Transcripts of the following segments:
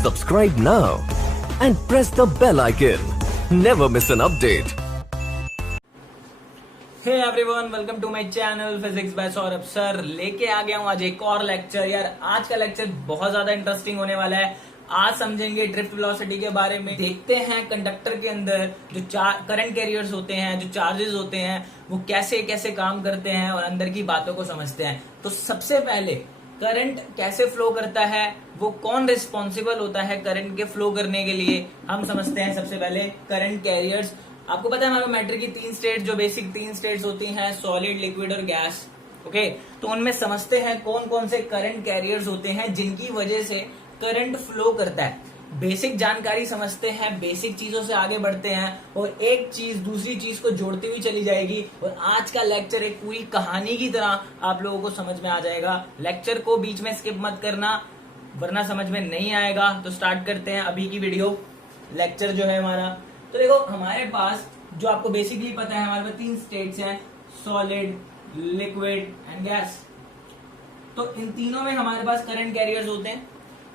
Subscribe now and press the bell icon. Never miss an update. Hey everyone, welcome to my channel physics by Saurabh sir. लेके आ गया हूँ आज एक और लेक्चर। यार आज का लेक्चर बहुत ज्यादा इंटरेस्टिंग होने वाला है। आज समझेंगे ड्रिफ्ट वेलोसिटी के बारे में। देखते हैं कंडक्टर के अंदर जो करंट कैरियर्स होते हैं, जो चार्जेस होते हैं, वो कैसे कैसे काम करते हैं और अंदर की बातों को समझते हैं। तो सबसे पहले करंट कैसे फ्लो करता है, वो कौन रिस्पॉन्सिबल होता है करंट के फ्लो करने के लिए, हम समझते हैं। सबसे पहले करंट कैरियर्स। आपको पता है हमारे मैटर की तीन स्टेट, जो बेसिक तीन स्टेट्स होती हैं, सॉलिड, लिक्विड और गैस। ओके, तो उनमें समझते हैं कौन कौन से करंट कैरियर्स होते हैं जिनकी वजह से करंट फ्लो करता है। बेसिक जानकारी समझते हैं, बेसिक चीजों से आगे बढ़ते हैं और एक चीज दूसरी चीज को जोड़ती हुई चली जाएगी। और आज का लेक्चर एक पूरी कहानी की तरह आप लोगों को समझ में आ जाएगा। लेक्चर को बीच में स्किप मत करना, वरना समझ में नहीं आएगा। तो स्टार्ट करते हैं अभी की वीडियो। लेक्चर जो है हमारा, तो देखो हमारे पास जो आपको बेसिकली पता है, हमारे पास तीन स्टेट्स हैं, सॉलिड, लिक्विड एंड गैस। तो इन तीनों में हमारे पास करंट कैरियर्स होते हैं।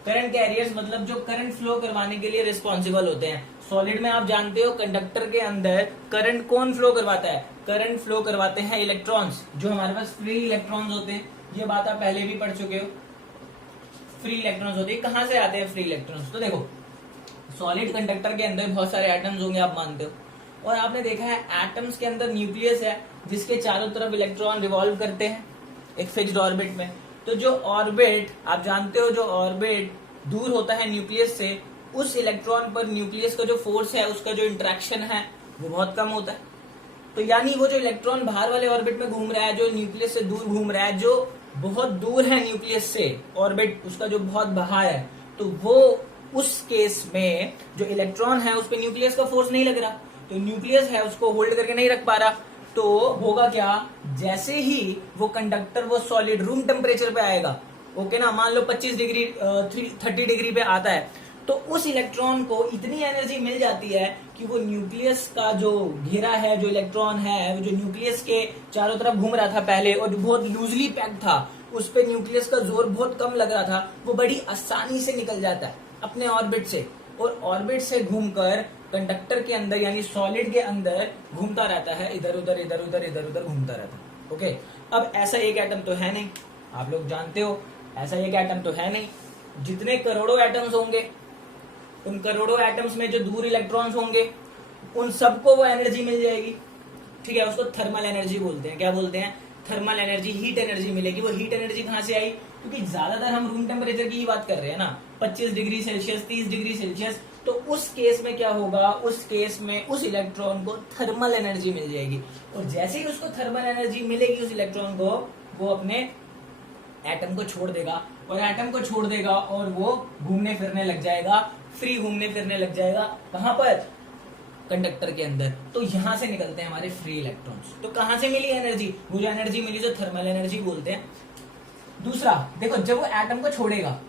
करंट कैरियर्स मतलब जो करंट फ्लो करवाने के लिए रिस्पॉन्सिबल होते हैं। सॉलिड में आप जानते हो कंडक्टर के अंदर करंट कौन फ्लो करवाता है? करंट फ्लो करवाते हैं इलेक्ट्रॉन्स, जो हमारे पास फ्री इलेक्ट्रॉन्स होते हैं। ये बात आप पहले भी पढ़ चुके हो। फ्री इलेक्ट्रॉन्स होते हैं। कहां से आते हैं फ्री इलेक्ट्रॉन्स? तो देखो सॉलिड कंडक्टर के अंदर बहुत सारे एटम्स होंगे, आप मानते हो, और आपने देखा है एटम्स के अंदर न्यूक्लियस है जिसके चारों तरफ इलेक्ट्रॉन रिवॉल्व करते हैं एक फिक्स्ड ऑर्बिट में। तो जो ऑर्बिट आप जानते हो, जो ऑर्बिट दूर होता है न्यूक्लियस से, उस इलेक्ट्रॉन पर न्यूक्लियस का जो फोर्स है, उसका जो इंटरेक्शन है, वो बहुत कम होता है। तो यानी वो जो इलेक्ट्रॉन बाहर वाले ऑर्बिट में घूम रहा है, जो न्यूक्लियस से दूर घूम रहा है, जो बहुत दूर है न्यूक्लियस से ऑर्बिट, उसका जो बहुत बाहर है, तो वो उस केस में जो इलेक्ट्रॉन है उस पर न्यूक्लियस का फोर्स नहीं लग रहा, तो न्यूक्लियस है उसको होल्ड करके नहीं रख पा रहा। तो होगा क्या, जैसे ही वो कंडक्टर वो सॉलिड रूम टेम्परेचर पे आएगा, ओके ना, मान लो 25 डिग्री 30 डिग्री पे आता है, तो उस इलेक्ट्रॉन को इतनी एनर्जी मिल जाती है कि वो न्यूक्लियस का जो घेरा है, जो इलेक्ट्रॉन है, जो न्यूक्लियस के चारों तरफ घूम रहा था पहले और जो बहुत लूजली पैक्ड था, उस पे न्यूक्लियस का जोर बहुत कम लग रहा था, वो बड़ी आसानी से निकल जाता है अपने ऑर्बिट से, और ऑर्बिट से घूमकर कंडक्टर के अंदर यानी सॉलिड के अंदर घूमता रहता है, इधर उधर इधर उधर इधर उधर घूमता रहता है। ओके, अब ऐसा एक एटम तो है नहीं, आप लोग जानते हो, ऐसा एक एटम तो है नहीं। जितने करोड़ों एटम्स होंगे, उन करोड़ों एटम्स में जो दूर इलेक्ट्रॉन्स होंगे, उन सबको वो एनर्जी मिल जाएगी। ठीक है, उसको थर्मल एनर्जी बोलते हैं। क्या बोलते हैं? थर्मल एनर्जी, हीट एनर्जी मिलेगी। वो हीट एनर्जी कहां से आई? क्योंकि ज्यादातर हम रूम टेम्परेचर की ही बात कर रहे हैं ना, 25 डिग्री सेल्सियस, 30 डिग्री सेल्सियस। तो उस केस में क्या होगा? उस केस में उस इलेक्ट्रॉन को थर्मल एनर्जी मिल जाएगी, और जैसे ही उसको थर्मल एनर्जी मिलेगी उस इलेक्ट्रॉन को, वो अपने एटम को छोड़ देगा, और एटम को छोड़ देगा और वो घूमने फिरने लग जाएगा, फ्री घूमने फिरने लग जाएगा। कहां पर? कंडक्टर के अंदर। तो यहां से निकलते हैं हमारे फ्री इलेक्ट्रॉन्स। तो कहां से मिली एनर्जी? वो जो एनर्जी मिली जो थर्मल एनर्जी बोलते हैं। दूसरा देखो, जब वो एटम को छोड़ेगा,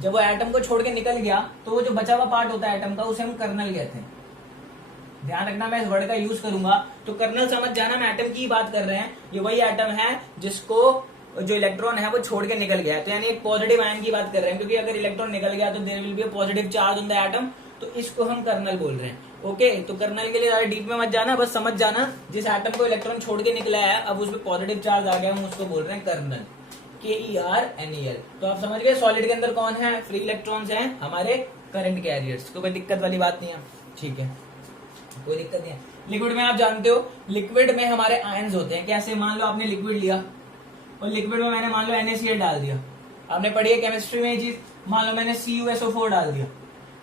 जब वो एटम को छोड़ के निकल गया, तो वो जो बचा हुआ पार्ट होता है एटम का, उसे हम कर्नल कहते हैं। ध्यान रखना, मैं इस वर्ड का यूज करूंगा तो कर्नल समझ जाना, हम एटम की बात कर रहे हैं। ये वही एटम है जिसको जो इलेक्ट्रॉन है वो छोड़ के निकल गया है, तो यानी एक पॉजिटिव आयन की बात कर रहे हैं, क्योंकि अगर इलेक्ट्रॉन निकल गया तो there will be a positive charge on the atom, तो इसको हम कर्नल बोल रहे हैं। ओके, तो कर्नल के लिए ज्यादा डीप में मत जाना, बस समझ जाना जिस एटम को इलेक्ट्रॉन छोड़ के निकला है, अब उसमें पॉजिटिव चार्ज आ गया, हम उसको बोल रहे हैं कर्नल, KERNEL। तो आप समझ गए सॉलिड के अंदर कौन है? फ्री इलेक्ट्रॉन्स हैं हमारे करंट कैरियर्स। कोई दिक्कत वाली बात नहीं है, ठीक है, कोई दिक्कत नहीं है। लिक्विड में आप जानते हो, लिक्विड में हमारे आयंस होते हैं। कैसे? मान लो आपने लिक्विड लिया और लिक्विड में मैंने मान लो NaCl डाल दिया, आपने पढ़ी है केमिस्ट्री में ये चीज। मान लो मैंने CuSO4 डाल दिया,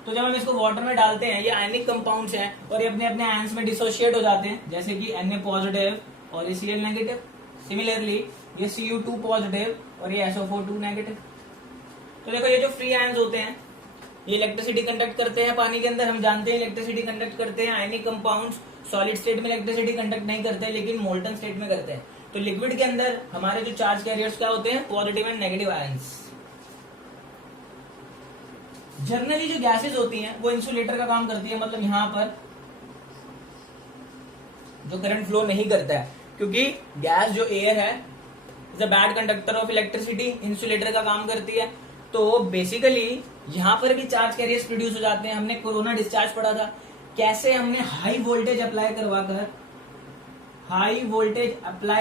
तो जब हम इसको वाटर में डालते हैं, ये आयनिक कंपाउंड्स हैं और ये अपने अपने आयंस में डिसोशिएट हो जाते हैं, जैसे कि Na पॉजिटिव और ये Cl नेगेटिव। सिमिलरली ये Cu2 पॉजिटिव और ये SO4 नेगेटिव। तो देखो ये जो फ्री आयंस होते हैं, ये इलेक्ट्रिसिटी कंडक्ट करते हैं पानी के अंदर, हम जानते हैं इलेक्ट्रिसिटी कंडक्ट करते हैं। आयनिक कंपाउंड्स सॉलिड स्टेट में इलेक्ट्रिसिटी कंडक्ट नहीं करते, लेकिन मोल्टन स्टेट में करते हैं। तो लिक्विड के अंदर हमारे जो चार्ज कैरियर्स क्या होते हैं? Positive and negative ions. Generally जो गैसेस होती हैं वो इंसुलेटर का काम करती है, मतलब यहां पर जो करंट फ्लो नहीं करता है, क्योंकि गैस जो एयर है is a bad conductor of electricity, insulator का काम करती है। तो बेसिकली यहाँ पर भी चार्ज कैरियर्स प्रोड्यूस हो जाते हैं। हमने कोरोना डिस्चार्ज पढ़ा था, कैसे हमने हाई वोल्टेज अप्लाई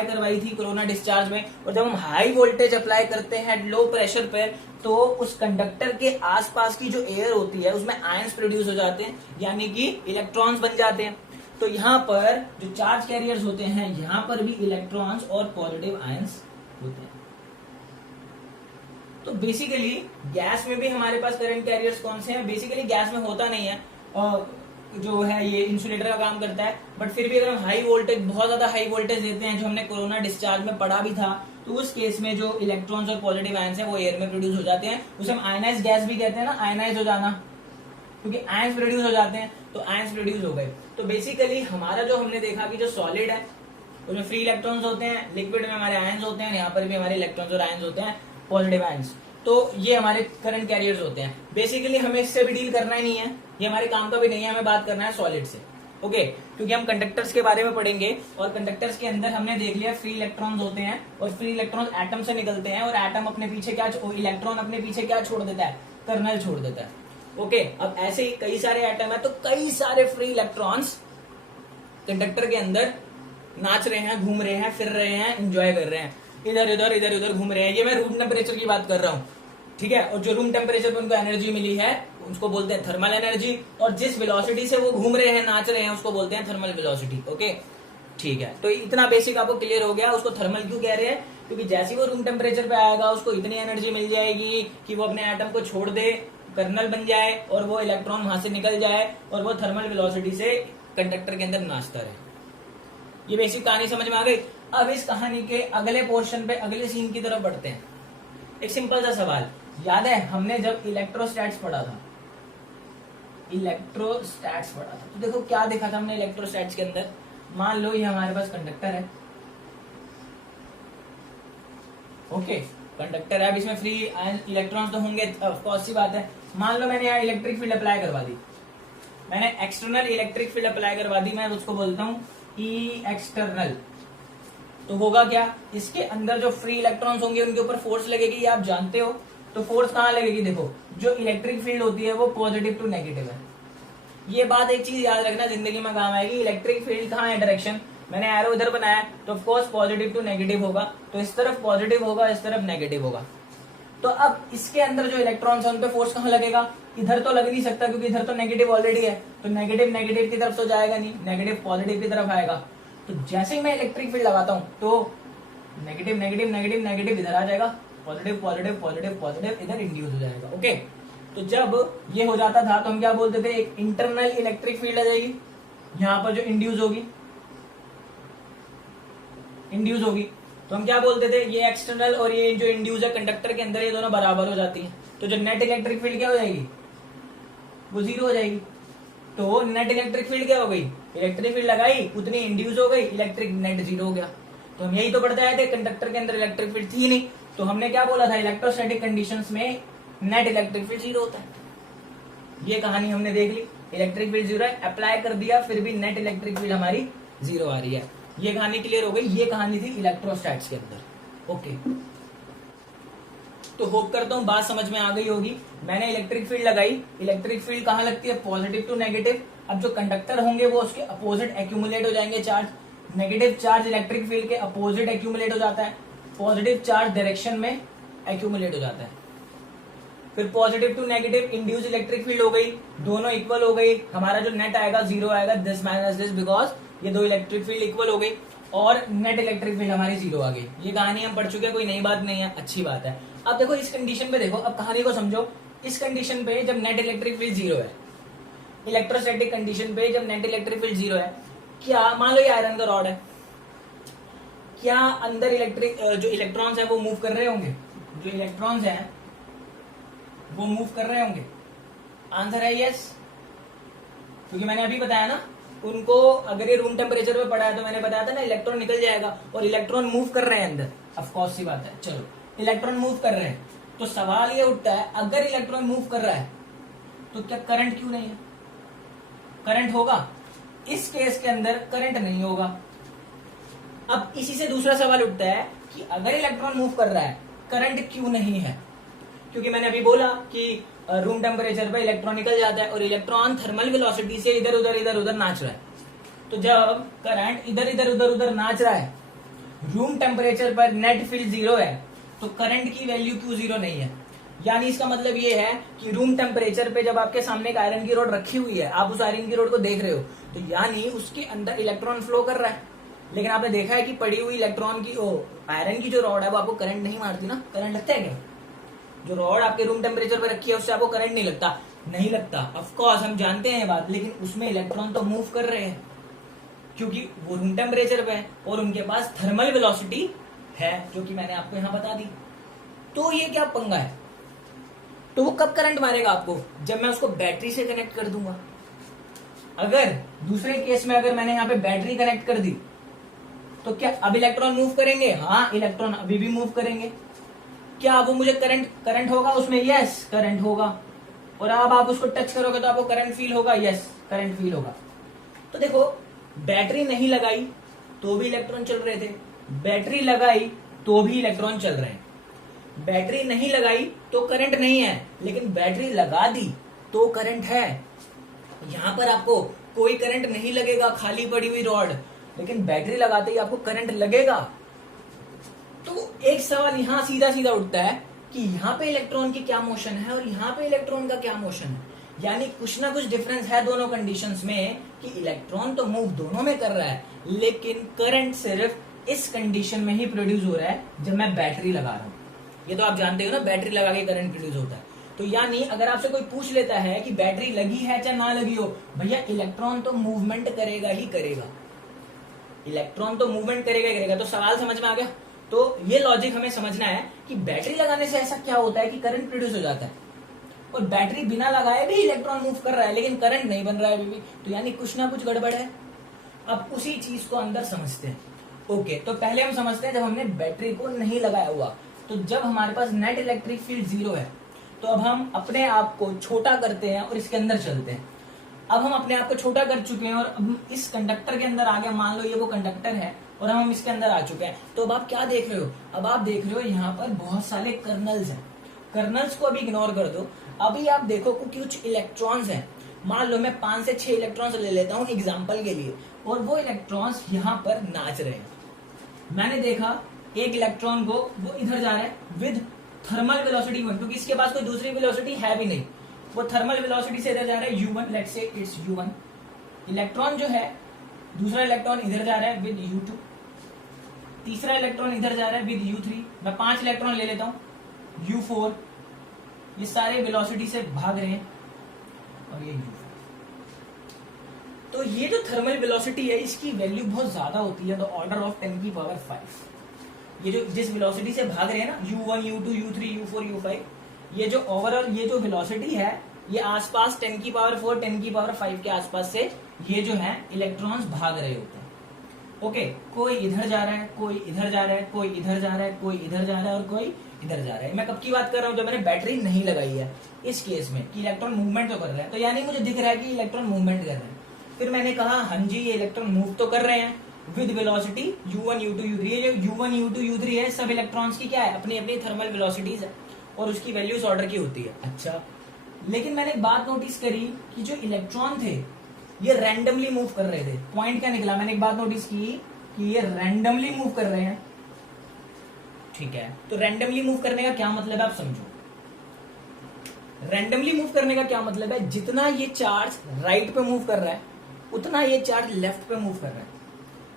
करवाई थी कोरोना डिस्चार्ज में। और जब हम हाई वोल्टेज अप्लाई करते हैं लो प्रेशर पर, तो उस कंडक्टर के आसपास की जो एयर होती है उसमें आयंस प्रोड्यूस हो जाते हैं, यानी कि इलेक्ट्रॉन्स बन जाते हैं। तो यहाँ पर जो चार्ज कैरियर्स होते हैं, यहाँ पर भी इलेक्ट्रॉन्स और पॉजिटिव आयंस होते हैं। तो बेसिकली गैस में भी हमारे पास करंट कैरियर्स कौन से हैं? बेसिकली गैस में होता नहीं है, जो है ये इंसुलेटर का काम करता है। बट फिर भी अगर हम हाई वोल्टेज, बहुत ज्यादा हाई वोल्टेज देते हैं, जो हमने कोरोना डिस्चार्ज में पढ़ा भी था, तो उस केस में जो इलेक्ट्रॉन्स और पॉजिटिव आयंस है वो एयर में प्रोड्यूस हो जाते हैं। उसे हम आयनाइज गैस भी कहते हैं ना, आयनाइज हो जाना, क्योंकि आयंस प्रोड्यूस हो जाते हैं। तो आयंस प्रोड्यूस हो गए। तो बेसिकली हमारा जो हमने देखा कि जो सॉलिड है उसमें फ्री इलेक्ट्रॉन्स होते हैं, लिक्विड में हमारे आयंस होते हैं, यहाँ पर भी हमारे इलेक्ट्रॉन्स और आयंस होते हैं, पॉजिटिव आयंस। तो ये हमारे करंट कैरियर्स होते हैं। बेसिकली हमें इससे भी डील करना ही नहीं है, ये हमारे काम का भी नहीं है, हमें बात करना है सॉलिड से। ओके, क्योंकि हम कंडक्टर्स के बारे में पढ़ेंगे, और कंडक्टर्स के अंदर हमने देख लिया फ्री इलेक्ट्रॉन्स होते हैं, और फ्री इलेक्ट्रॉन्स एटम से निकलते हैं, और एटम अपने पीछे क्या, इलेक्ट्रॉन अपने पीछे क्या छोड़ देता है? कर्नल छोड़ देता है। ओके, अब ऐसे ही कई सारे एटम है, तो कई सारे फ्री इलेक्ट्रॉन्स कंडक्टर के अंदर नाच रहे हैं, घूम रहे हैं, फिर रहे हैं, एंजॉय कर रहे हैं, इधर उधर घूम रहे हैं। ये मैं रूम टेम्परेचर की बात कर रहा हूँ, ठीक है। और जो रूम टेम्परेचर पे उनको एनर्जी मिली है उसको बोलते हैं थर्मल एनर्जी, और जिस वेलोसिटी से वो घूम रहे हैं, नाच रहे हैं, उसको बोलते हैं थर्मल वेलोसिटी। ओके, ठीक है। तो इतना बेसिक आपको क्लियर हो गया। उसको थर्मल क्यों कह रहे हैं? क्योंकि जैसे ही वो रूम टेम्परेचर पे आएगा उसको इतनी एनर्जी मिल जाएगी कि वो अपने एटम को छोड़ दे, कर्नल बन जाए, और वो इलेक्ट्रॉन वहां से निकल जाए, और वो थर्मल वेलोसिटी से कंडक्टर के अंदर नाचता रहे। ये बेसिक कहानी समझ में आ गई। अब इस कहानी के अगले पोर्शन पे, अगले सीन की तरफ बढ़ते हैं। एक सिंपल सा सवाल याद है, हमने जब इलेक्ट्रोस्टैट्स पढ़ा था, तो देखो क्या देखा था हमने इलेक्ट्रोस्टैट्स के अंदर। मान लो ये हमारे पास कंडक्टर है, ओके, कंडक्टर है, अब इसमें फ्री इलेक्ट्रॉन्स तो होंगे, ऑफ कोर्स सी बात है। मान लो मैंने यहाँ इलेक्ट्रिक फील्ड अप्लाई करवा दी, मैंने एक्सटर्नल इलेक्ट्रिक फील्ड अप्लाई करवा दी, मैं उसको बोलता हूँ ई एक्सटर्नल। तो होगा क्या, इसके अंदर जो फ्री इलेक्ट्रॉन्स होंगे उनके ऊपर फोर्स लगेगी, ये आप जानते हो। तो फोर्स कहाँ लगेगी? देखो, जो इलेक्ट्रिक फील्ड होती है वो पॉजिटिव टू नेगेटिव है। ये बात एक चीज याद रखना, जिंदगी में काम आएगी। इलेक्ट्रिक फील्ड कहाँ है? डायरेक्शन, मैंने एरो इधर बनाया तो of course positive to negative होगा, तो इस तरफ पॉजिटिव होगा, इस तरफ नेगेटिव होगा। तो अब इसके अंदर जो इलेक्ट्रॉन्स है उन पे फोर्स कहाँ लगेगा? इधर तो लग नहीं सकता, क्योंकि इधर तो नेगेटिव ऑलरेडी है, तो नेगेटिव नेगेटिव की तरफ तो जाएगा नहीं, नेगेटिव पॉजिटिव की तरफ आएगा। तो जैसे ही मैं इलेक्ट्रिक फील्ड लगाता हूं तो नेगेटिव नेगेटिव नेगेटिव नेगेटिव इधर आ जाएगा, पॉजिटिव पॉजिटिव पॉजिटिव पॉजिटिव इधर इंड्यूस हो जाएगा। ओके, तो जब ये हो जाता था तो हम क्या बोलते थे? एक इंटरनल इलेक्ट्रिक फील्ड आ जाएगी, यहां पर जो इंड्यूस होगी, तो हम क्या बोलते थे? ये एक्सटर्नल और ये जो इंड्यूस है कंडक्टर के अंदर, ये दोनों बराबर हो जाती है। तो जो नेट इलेक्ट्रिक फील्ड क्या हो जाएगी? वो जीरो हो जाएगी। तो नेट इलेक्ट्रिक फील्ड क्या हो गई? इलेक्ट्रिक फील्ड लगाई, उतनी इंड्यूस हो गई, इलेक्ट्रिक नेट जीरो हो गया। तो हम यही तो पढ़ते आए थे, कंडक्टर के अंदर इलेक्ट्रिक फील्ड थी नहीं, तो हमने क्या बोला था? इलेक्ट्रोस्टैटिक कंडीशंस में नेट इलेक्ट्रिक फील्ड जीरो होता है। ये कहानी हमने देख ली, इलेक्ट्रिक फील्ड जीरो है, अप्लाई कर दिया, फिर भी नेट इलेक्ट्रिक फील्ड हमारी जीरो आ रही है। ये कहानी क्लियर हो गई। ये कहानी थी इलेक्ट्रोस्टैट्स के अंदर। ओके, तो होप करता हूं बात समझ में आ गई होगी। मैंने इलेक्ट्रिक फील्ड लगाई, इलेक्ट्रिक फील्ड कहां लगती है? Positive to negative. अब जो कंडक्टर होंगे वो उसके अपोजिट एक्यूमुलेट हो जाएंगे charge, negative charge electric field के अपोजिट एक्यूमुलेट हो जाता है, पॉजिटिव चार्ज डायरेक्शन में एक्यूमुलेट हो जाता है। फिर positive to negative induce electric field हो गई, दोनों इक्वल हो गई, हमारा जो नेट आएगा जीरो आएगा, दिस माइनस दिस, बिकॉज ये दो इलेक्ट्रिक फील्ड इक्वल हो गई, और नेट इलेक्ट्रिक फील्ड हमारी जीरो आ गई। ये कहानी हम पढ़ चुके हैं, कोई नई बात नहीं है, अच्छी बात है। अब देखो इस कंडीशन पे, देखो अब कहानी को समझो। इस कंडीशन पे जब नेट इलेक्ट्रिक फील्ड जीरो है, इलेक्ट्रोस्टैटिक कंडीशन पे जब नेट इलेक्ट्रिक फील्ड जीरो है, क्या मान लो ये आयरन का रॉड है, क्या अंदर इलेक्ट्रिक जो इलेक्ट्रॉन्स है वो मूव कर रहे होंगे? जो इलेक्ट्रॉन्स हैं वो मूव कर रहे होंगे? आंसर है यस, क्योंकि मैंने अभी बताया ना उनको, अगर ये रूम टेम्परेचर पे पड़ा है तो मैंने बताया था ना इलेक्ट्रॉन निकल जाएगा, और इलेक्ट्रॉन मूव कर रहे हैं अंदर, ऑफ कोर्स सी बात है। चलो, इलेक्ट्रॉन मूव कर रहे हैं, तो सवाल ये उठता है, अगर इलेक्ट्रॉन मूव कर रहा है तो क्या करंट क्यों नहीं है? करंट होगा? इस केस के अंदर करंट नहीं होगा। अब इसी से दूसरा सवाल उठता है कि अगर इलेक्ट्रॉन मूव कर रहा है, करंट क्यों नहीं है? क्योंकि मैंने अभी बोला कि रूम टेम्परेचर पे इलेक्ट्रॉन निकल जाता है और इलेक्ट्रॉन थर्मल वेलोसिटी से इधर उधर नाच रहा है। तो जब करंट इधर उधर नाच रहा है, रूम टेम्परेचर पर नेट फील्ड 0 है, तो करंट की वैल्यू क्यों 0 नहीं है? यानी इसका मतलब ये है कि रूम टेम्परेचर पे जब आपके सामने एक आयरन की रोड रखी हुई है, आप उस आयरन की रोड को देख रहे हो, तो यानी उसके अंदर इलेक्ट्रॉन फ्लो कर रहा है। लेकिन आपने देखा है कि पड़ी हुई इलेक्ट्रॉन की आयरन की जो रॉड है वो आपको करंट नहीं मारती ना? करंट लगता है क्या? जो रॉड आपके रूम टेम्परेचर पे रखी है उससे आपको करंट नहीं लगता? नहीं लगता, ऑफकोर्स हम जानते हैं ये बात, लेकिन उसमें इलेक्ट्रॉन तो मूव कर रहे हैं क्योंकि वो रूम टेम्परेचर पे है और उनके पास थर्मल वेलोसिटी है, जो कि मैंने आपको यहां बता दी। तो ये क्या पंगा है? तो वो कब करंट मारेगा आपको? जब मैं उसको बैटरी से कनेक्ट कर दूंगा। अगर दूसरे केस में अगर मैंने यहाँ पे बैटरी कनेक्ट कर दी तो क्या अब इलेक्ट्रॉन मूव करेंगे? हाँ, इलेक्ट्रॉन अभी भी मूव करेंगे। क्या वो मुझे करंट होगा उसमें? यस, करंट होगा। और अब आप उसको टच करोगे तो आपको करंट फील होगा? यस, करंट फील होगा। तो देखो, बैटरी नहीं लगाई तो भी इलेक्ट्रॉन चल रहे थे, बैटरी लगाई तो भी इलेक्ट्रॉन चल रहे हैं। बैटरी नहीं लगाई तो करंट नहीं है, लेकिन बैटरी लगा दी तो करंट है। यहां पर आपको कोई करंट नहीं लगेगा, खाली पड़ी हुई रॉड, लेकिन बैटरी लगाते ही आपको करंट लगेगा। तो एक सवाल यहां सीधा सीधा उठता है कि यहाँ पे इलेक्ट्रॉन की क्या मोशन है और यहाँ पे इलेक्ट्रॉन का क्या मोशन है। यानी कुछ ना कुछ डिफरेंस है दोनों कंडीशंस में कि इलेक्ट्रॉन तो मूव दोनों में कर रहा है, लेकिन करंट सिर्फ इस कंडीशन में ही प्रोड्यूस हो रहा है जब मैं बैटरी लगा रहा हूं। ये तो आप जानते हो ना, बैटरी लगा के करंट प्रोड्यूस होता है। तो यानी अगर आपसे कोई पूछ लेता है कि बैटरी लगी है चाहे ना लगी हो, भैया इलेक्ट्रॉन तो मूवमेंट करेगा ही करेगा, इलेक्ट्रॉन तो मूवमेंट करेगा ही करेगा। तो सवाल समझ में आ गया? तो ये लॉजिक हमें समझना है कि बैटरी लगाने से ऐसा क्या होता है कि करंट प्रोड्यूस हो जाता है, और बैटरी बिना लगाए भी इलेक्ट्रॉन मूव कर रहा है लेकिन करंट नहीं बन रहा है अभी भी। तो यानी कुछ ना कुछ गड़बड़ है। अब उसी चीज को अंदर समझते हैं। ओके, तो पहले हम समझते हैं जब हमने बैटरी को नहीं लगाया हुआ, तो जब हमारे पास नेट इलेक्ट्रिक फील्ड 0 है, तो अब हम अपने आप को छोटा करते हैं और इसके अंदर चलते हैं। अब हम अपने आप को छोटा कर चुके हैं और अब इस कंडक्टर के अंदर आ गया, मान लो ये वो कंडक्टर है और हम इसके अंदर आ चुके हैं। तो अब आप क्या देख रहे हो? अब आप देख रहे हो यहाँ पर बहुत सारे कर्नल्स हैं। कर्नल्स को अभी इग्नोर कर दो, अभी आप देखो कुछ इलेक्ट्रॉन्स हैं। मान लो मैं 5 से 6 इलेक्ट्रॉन्स ले लेता हूँ एग्जाम्पल के लिए, और वो इलेक्ट्रॉन्स यहाँ पर नाच रहे हैं। मैंने देखा एक इलेक्ट्रॉन को वो इधर जा रहा है विद थर्मल वेलोसिटी 1, क्योंकि इसके पास कोई दूसरी वेलोसिटी है भी नहीं, वो थर्मल वेलोसिटी से इधर जा रहा है u1, let's say it's u1। Electron जो है, दूसरा इलेक्ट्रॉन इधर जा रहा है विद u2, तीसरा इलेक्ट्रॉन इधर जा रहा है विद u3। मैं 5 इलेक्ट्रॉन ले लेता हूं u4, ये सारे वेलोसिटी से भाग रहे हैं, और ये u5। तो ये जो थर्मल वेलोसिटी है इसकी वैल्यू बहुत ज्यादा होती है, द ऑर्डर ऑफ 10 की पावर 5। ये जो जिस वेलोसिटी से भाग रहे हैं ना, u1, u2, u3, u4, u5, ये जो ओवरऑल ये जो वेलोसिटी है, ये आसपास 10 की पावर 4, 10 की पावर 5 के आसपास से ये जो है इलेक्ट्रॉन्स भाग रहे होते हैं। ओके, कोई इधर जा रहा है, कोई इधर जा रहा है, कोई इधर जा रहा है, कोई इधर जा रहा है और कोई इधर जा रहा है। मैं कब की बात कर रहा हूँ? जब मैंने बैटरी नहीं लगाई है, इस केस में कि इलेक्ट्रॉन मूवमेंट तो कर रहा है, तो यानी मुझे दिख रहा है कि इलेक्ट्रॉन मूवमेंट कर रहे हैं। फिर मैंने कहा हाँ जी, ये इलेक्ट्रॉन मूव तो कर रहे हैं with velocity u1, u2, u3। ये जो u1, u2, u3 है, सब इलेक्ट्रॉन्स की क्या है? अपनी अपनी थर्मल वेलोसिटीज है और उसकी वैल्यू इस ऑर्डर की होती है। अच्छा, लेकिन मैंने एक बात नोटिस करी कि जो इलेक्ट्रॉन थे ये रैंडमली मूव कर रहे थे। पॉइंट क्या निकला? मैंने एक बात नोटिस की कि ये रैंडमली मूव कर रहे हैं। ठीक है, तो रैंडमली मूव करने का क्या मतलब है आप समझो। रैंडमली मूव करने का क्या मतलब है? जितना ये चार्ज राइट पे मूव कर रहा है उतना ये चार्ज लेफ्ट पे मूव कर रहा है।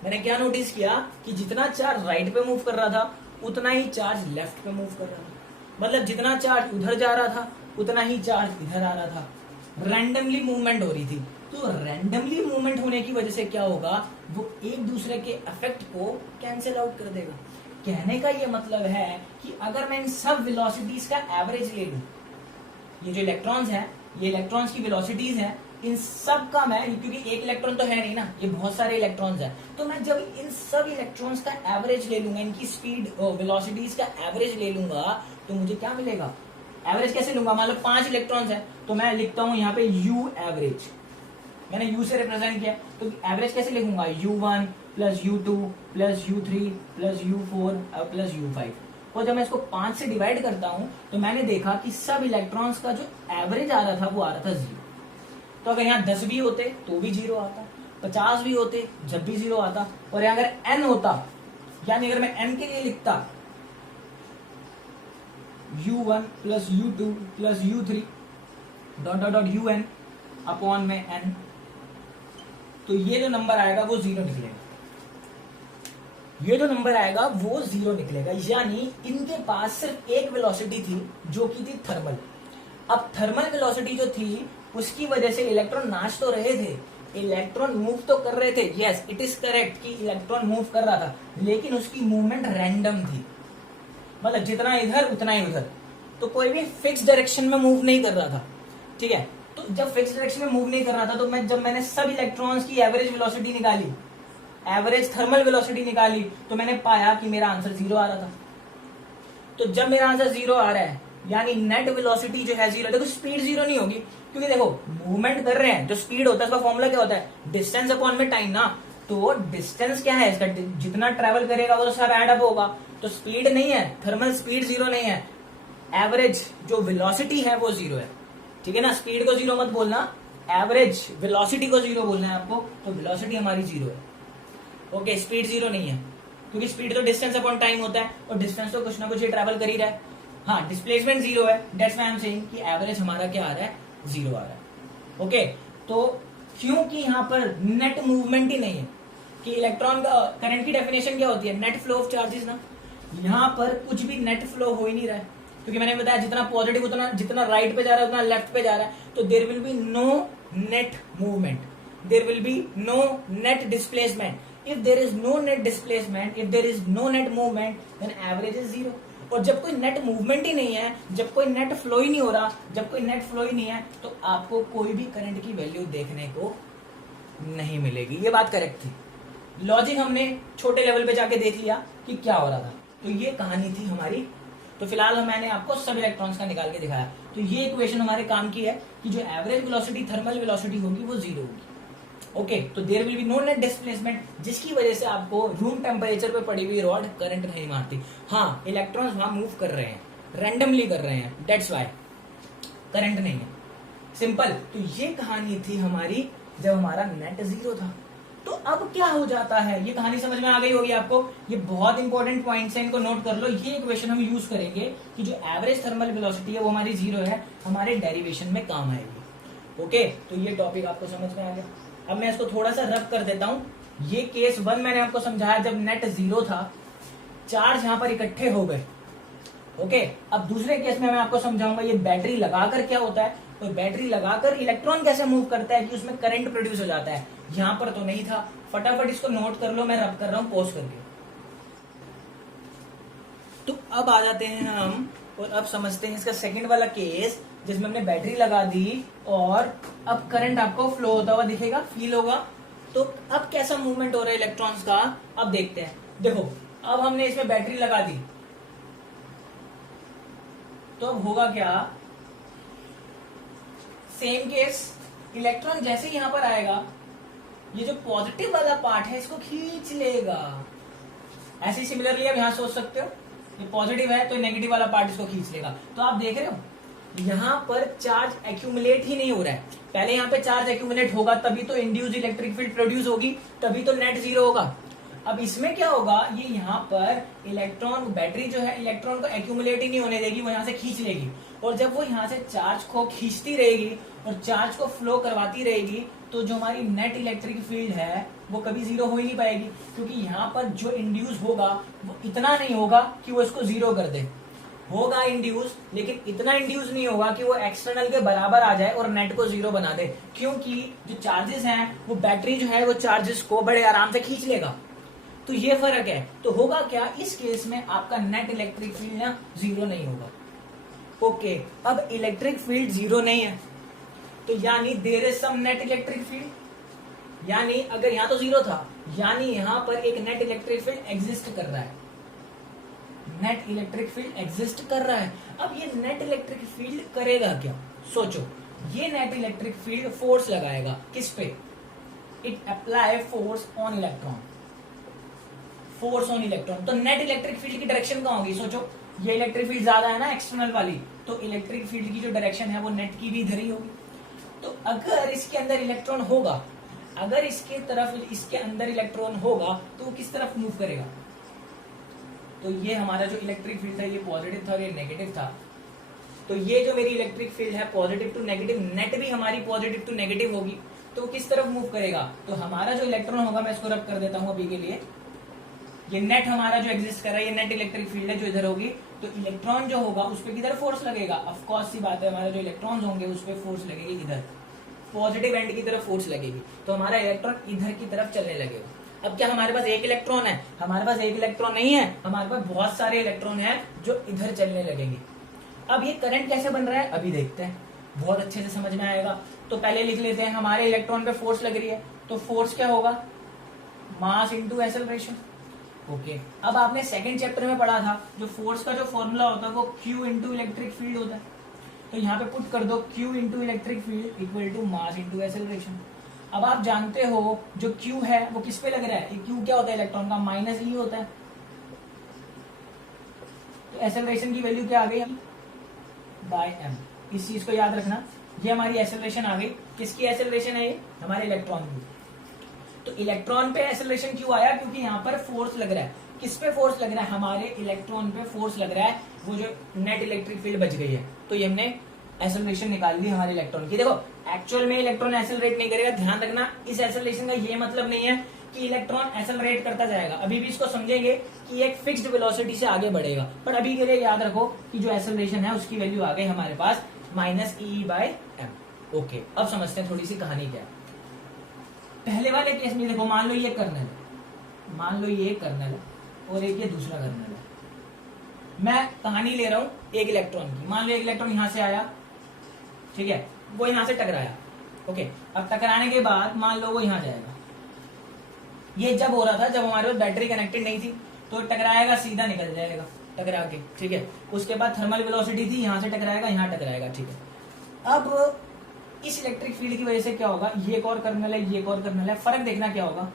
मैंने क्या नोटिस किया कि जितना चार्ज राइट पे मूव कर रहा था उतना ही चार्ज लेफ्ट पे मूव कर रहा था। मतलब जितना चार्ज उधर जा रहा था उतना ही चार्ज इधर आ रहा था। रैंडमली मूवमेंट हो रही थी। तो रैंडमली मूवमेंट होने की वजह से क्या होगा? वो एक दूसरे के इफेक्ट को कैंसिल आउट कर देगा। कहने का ये मतलब है कि अगर मैं इन सब वेलोसिटीज का एवरेज ले लूं, ये जो इलेक्ट्रॉन्स हैं, ये इलेक्ट्रॉन्स की वेलोसिटीज हैं, इन सब का मैं, क्योंकि एक इलेक्ट्रॉन तो है नहीं ना, ये बहुत सारे इलेक्ट्रॉन्स हैं, तो मैं जब इन सब इलेक्ट्रॉन्स का एवरेज ले लूंगा, इनकी स्पीड वेलोसिटीज का एवरेज ले लूंगा, तो मुझे क्या मिलेगा? एवरेज कैसे लूंगा? मान लो 5 इलेक्ट्रॉन्स हैं, तो मैं लिखता हूं यहाँ पे u एवरेज। मैंने u से रिप्रेजेंट किया, तो एवरेज कैसे लिखूंगा? u1 plus u2 plus u3 plus u4 plus u5। और जब मैं इसको 5 से डिवाइड करता हूं तो मैंने देखा कि सब इलेक्ट्रॉन्स का जो एवरेज आ रहा था वो आ रहा था 0। तो अगर यहाँ 10 भी होते तो भी 0 आता, 50 भी होते जब भी 0 आता, और यहाँ अगर n होता, यानी अगर मैं n के लिए लिखता u1 plus u2 plus u3 dot dot dot un upon में n, तो ये जो नंबर आएगा वो 0 निकलेगा। ये जो नंबर आएगा वो 0 निकलेगा, यानी इनके पास सिर्फ एक वेलोसिटी थी जो कि थी थर्मल। अब थर्मल वेलोसिटी जो थी उसकी वजह से इलेक्ट्रॉन नाच तो रहे थे, इलेक्ट्रॉन मूव तो कर रहे थे, यस इट इज करेक्ट कि इलेक्ट्रॉन मूव कर रहा था, लेकिन उसकी मूवमेंट रैंडम थी, मतलब जितना इधर उतना ही उधर, तो कोई भी फिक्स डायरेक्शन में मूव नहीं कर रहा था। ठीक है, तो जब फिक्स डायरेक्शन में मूव नहीं कर रहा था तो जब मैंने सब इलेक्ट्रॉन्स की एवरेज वेलोसिटी निकाली, एवरेज थर्मल वेलोसिटी निकाली, तो मैंने पाया कि मेरा आंसर 0 आ रहा था। तो जब मेरा आंसर 0 आ रहा है यानी नेट वेलोसिटी जो है 0, देखो स्पीड 0 नहीं होगी, क्योंकि देखो मूवमेंट कर रहे हैं, जो स्पीड होता है उसका फॉर्मूला क्या होता है, डिस्टेंस अपॉन में टाइम ना। तो डिस्टेंस क्या है इसका, जितना ट्रेवल करेगा वो तो सब एड अप होगा, तो स्पीड नहीं है, थर्मल स्पीड 0 नहीं है, एवरेज जो वेलोसिटी है वो 0 है। ठीक है ना, स्पीड को 0 मत बोलना, एवरेज वेलोसिटी को 0 बोलना है आपको, तो वेलोसिटी हमारी 0 है। ओके, स्पीड 0 नहीं है, क्योंकि स्पीड तो डिस्टेंस अपॉन टाइम होता है, और डिस्टेंस तो कुछ ना कुछ ये ट्रेवल कर ही रहा है। हाँ, डिस्प्लेसमेंट 0 है, that's why I am saying कि एवरेज हमारा क्या आ रहा है, 0 आ रहा है। ओके, तो क्योंकि यहाँ पर नेट मूवमेंट ही नहीं है, कि इलेक्ट्रॉन का करंट की डेफिनेशन क्या होती है, नेट फ्लो ऑफ चार्जेस ना, यहाँ पर कुछ भी नेट फ्लो हो ही नहीं रहा है, क्योंकि मैंने बताया जितना पॉजिटिव उतना, जितना राइट पे जा रहा है उतना लेफ्ट पे जा रहा है, तो there will be no net movement, there will be no net displacement. If there is no net displacement, if there is no net movement, then average is 0। और जब कोई नेट मूवमेंट ही नहीं है, जब कोई नेट फ्लो ही नहीं हो रहा, जब कोई नेट फ्लो ही नहीं है, तो आपको कोई भी करंट की वैल्यू देखने को नहीं मिलेगी। ये बात करेक्ट थी, लॉजिक हमने छोटे लेवल पे जाके देख लिया कि क्या हो रहा था। तो ये कहानी थी हमारी। तो फिलहाल मैंने आपको सब इलेक्ट्रॉन्स का निकाल के दिखाया। तो ये इक्वेशन हमारे काम की है कि जो एवरेज वेलोसिटी थर्मल वेलोसिटी होगी वो 0 होगी। ओके, तो there will be no net displacement, जिसकी वजह से आपको रूम टेम्परेचर पे पड़ी हुई रॉड करंट नहीं मारती। हाँ, इलेक्ट्रॉन्स वहां मूव कर रहे हैं, रैंडमली कर रहे हैं, दैट्स व्हाई करंट नहीं है, सिंपल। तो ये कहानी थी हमारी जब हमारा नेट 0 था। तो अब क्या हो जाता है, ये कहानी समझ में आ गई होगी आपको। ये बहुत इंपॉर्टेंट पॉइंट्स हैं, इनको नोट कर लो। ये इक्वेशन हम यूज करेंगे कि जो एवरेज थर्मल वेलोसिटी है वो हमारी 0 है, हमारे डेरिवेशन में काम आएगी। ओके, तो ये टॉपिक आपको समझ में आ गया। अब मैं इसको थोड़ा सा रफ कर देता हूं। ये केस 1 मैंने आपको समझाया, जब नेट 0 था, चार्ज यहां पर इकट्ठे हो गए। ओके, अब दूसरे केस में मैं आपको समझाऊंगा ये बैटरी लगाकर क्या होता है, तो बैटरी लगाकर इलेक्ट्रॉन कैसे मूव करता है कि उसमें करंट प्रोड्यूस हो जाता है। यहां पर तो नहीं था, फटाफट इसको नोट कर लो, मैं रब कर रहा हूं पॉज करके। तो अब आ जाते हैं हम और अब समझते हैं इसका सेकंड वाला केस, जिसमें हमने बैटरी लगा दी और अब करंट आपको फ्लो होता हुआ दिखेगा, फील होगा। तो अब कैसा मूवमेंट हो रहा है इलेक्ट्रॉन्स का, अब देखते हैं। देखो, अब हमने इसमें बैटरी लगा दी, तो अब होगा क्या, सेम केस, इलेक्ट्रॉन जैसे ही यहां पर आएगा, ये जो पॉजिटिव वाला पार्ट है इसको खींच लेगा। ऐसे सिमिलरली आप यहां सोच सकते हो, ये पॉजिटिव है तो नेगेटिव वाला पार्ट इसको खींच लेगा। तो आप देख रहे हो यहां पर चार्ज एक्यूमुलेट ही नहीं हो रहा है। पहले यहां पे चार्ज एक्यूमुलेट होगा तभी तो इंड्यूस्ड इलेक्ट्रिक फील्ड प्रोड्यूस होगी, तभी तो नेट 0 होगा। अब इसमें क्या होगा, ये यहाँ पर इलेक्ट्रॉन, बैटरी जो है इलेक्ट्रॉन को एक्यूमुलेट ही नहीं होने देगी, वो यहाँ से खींच लेगी। और जब वो यहाँ से चार्ज को खींचती रहेगी और चार्ज को फ्लो करवाती रहेगी, तो जो हमारी नेट इलेक्ट्रिक फील्ड है वो कभी 0 हो ही नहीं पाएगी, क्योंकि यहाँ पर जो इंड्यूस होगा वो इतना नहीं होगा कि वो इसको 0 कर दे। होगा इंड्यूस, लेकिन इतना इंड्यूस नहीं होगा कि वो एक्सटर्नल के बराबर आ जाए और नेट को 0 बना दे, क्योंकि जो चार्जेस हैं वो बैटरी जो है वो चार्जेस को बड़े आराम से खींच लेगा। तो ये फर्क है। तो होगा क्या, इस केस में आपका नेट इलेक्ट्रिक फील्ड ना 0 नहीं होगा। ओके, अब इलेक्ट्रिक फील्ड 0 नहीं है, तो यानी there is some net electric field, यानी अगर यहां तो 0 था, यानी यहां पर एक नेट इलेक्ट्रिक फील्ड एग्जिस्ट कर रहा है, नेट इलेक्ट्रिक फील्ड एग्जिस्ट कर रहा है। अब ये नेट इलेक्ट्रिक फील्ड करेगा क्या, सोचो। ये नेट इलेक्ट्रिक फील्ड फोर्स लगाएगा किस पे, it apply force on electron, force on electron. तो नेट इलेक्ट्रिक फील्ड की डायरेक्शन कहां होगी, सोचो। ये इलेक्ट्रिक फील्ड ज्यादा है ना एक्सटर्नल वाली, तो इलेक्ट्रिक फील्ड की जो डायरेक्शन है वो नेट की भी इधर ही होगी। तो अगर इसके अंदर इलेक्ट्रॉन होगा, अगर इसके तरफ इसके अंदर इलेक्ट्रॉन होगा तो वो किस तरफ मूव करेगा? तो ये हमारा जो इलेक्ट्रिक फील्ड था ये पॉजिटिव था और ये नेगेटिव था। तो ये जो मेरी इलेक्ट्रिक फील्ड है पॉजिटिव टू नेगेटिव, नेट भी हमारी पॉजिटिव टू नेगेटिव होगी, तो किस तरफ मूव करेगा? तो हमारा जो इलेक्ट्रॉन होगा, मैं इसको रब कर देता हूं अभी के लिए, ये नेट हमारा जो एग्जिस्ट कर रहा है, ये नेट इलेक्ट्रिक फील्ड है जो इधर होगी, तो इलेक्ट्रॉन जो होगा उस पर किधर फोर्स लगेगा? ऑफ कोर्स सी बात है, हमारे जो इलेक्ट्रॉन्स होंगे उस पर फोर्स लगेगी इधर, पॉजिटिव एंड की तरफ फोर्स लगेगी, तो हमारा इलेक्ट्रॉन इधर की तरफ चलने लगेगा। अब क्या हमारे पास एक इलेक्ट्रॉन है? हमारे पास एक इलेक्ट्रॉन नहीं है, हमारे पास बहुत सारे इलेक्ट्रॉन हैं जो इधर चलने लगेंगे। अब ये करंट कैसे बन रहा है अभी देखते हैं, बहुत अच्छे से समझ में आएगा। तो पहले लिख लेते हैं, हमारे इलेक्ट्रॉन पे फोर्स लग रही है, तो फोर्स क्या होगा? मास इंटू एक्सेलरेशन। ओके, अब आपने सेकंड चैप्टर में पढ़ा था जो फोर्स का जो फॉर्मूला होता है वो Q इंटू इलेक्ट्रिक फील्ड होता है, तो यहाँ पे पुट कर दो Q into electric field equal to mass into acceleration. अब आप जानते हो जो Q है वो किस पे लग रहा है? Q क्या होता है इलेक्ट्रॉन का? माइनस E होता है। तो एक्सेलरेशन की वैल्यू क्या आ गई? By m। इस चीज को याद रखना, ये हमारी एक्सेलरेशन आ गई। किसकी एक्सेलरेशन है ये? हमारे इलेक्ट्रॉन की। तो इलेक्ट्रॉन पे एक्सेलरेशन क्यों आया? क्योंकि यहाँ पर फोर्स लग रहा है। किस पे फोर्स लग रहा है? हमारे इलेक्ट्रॉन पे फोर्स लग रहा है, वो जो नेट इलेक्ट्रिक फील्ड बच गई है, तो ये हमने एक्सेलरेशन निकाल ली हमारे इलेक्ट्रॉन की। देखो एक्चुअल में इलेक्ट्रॉन एक्सेलरेट नहीं करेगा, ध्यान रखना। इस एक्सेलरेशन का ये मतलब नहीं है कि इलेक्ट्रॉन एक्सेलरेट करता जाएगा, अभी भी इसको समझेंगे कि एक फिक्स्ड वेलोसिटी से आगे बढ़ेगा, पर अभी के लिए याद रखो कि जो एक्सेलरेशन है उसकी वैल्यू आ गई हमारे पास minus E by m। Okay, अब समझते हैं थोड़ी सी कहानी क्या है। पहले वाले केस में देखो, मान लो ये कर्नल है, मान लो ये कर्नल है और एक ये दूसरा कर्नल है। मैं कहानी ले रहा हूं एक इलेक्ट्रॉन की। मान लो एक इलेक्ट्रॉन यहां से आया, ठीक है, वो यहां से टकराया। ओके, अब टकराने के बाद मान लो वो यहां जाएगा। ये जब हो रहा था जब हमारे पास बैटरी कनेक्टेड नहीं थी, तो टकराएगा सीधा निकल जाएगा टकरा के, ठीक है। उसके बाद थर्मल वेलोसिटी थी, यहां से टकराएगा यहां टकराएगा, ठीक है। अब इस इलेक्ट्रिक फील्ड की वजह से क्या होगा? ये एक और कर्नल है, ये एक और कर्नल है, फर्क देखना क्या होगा।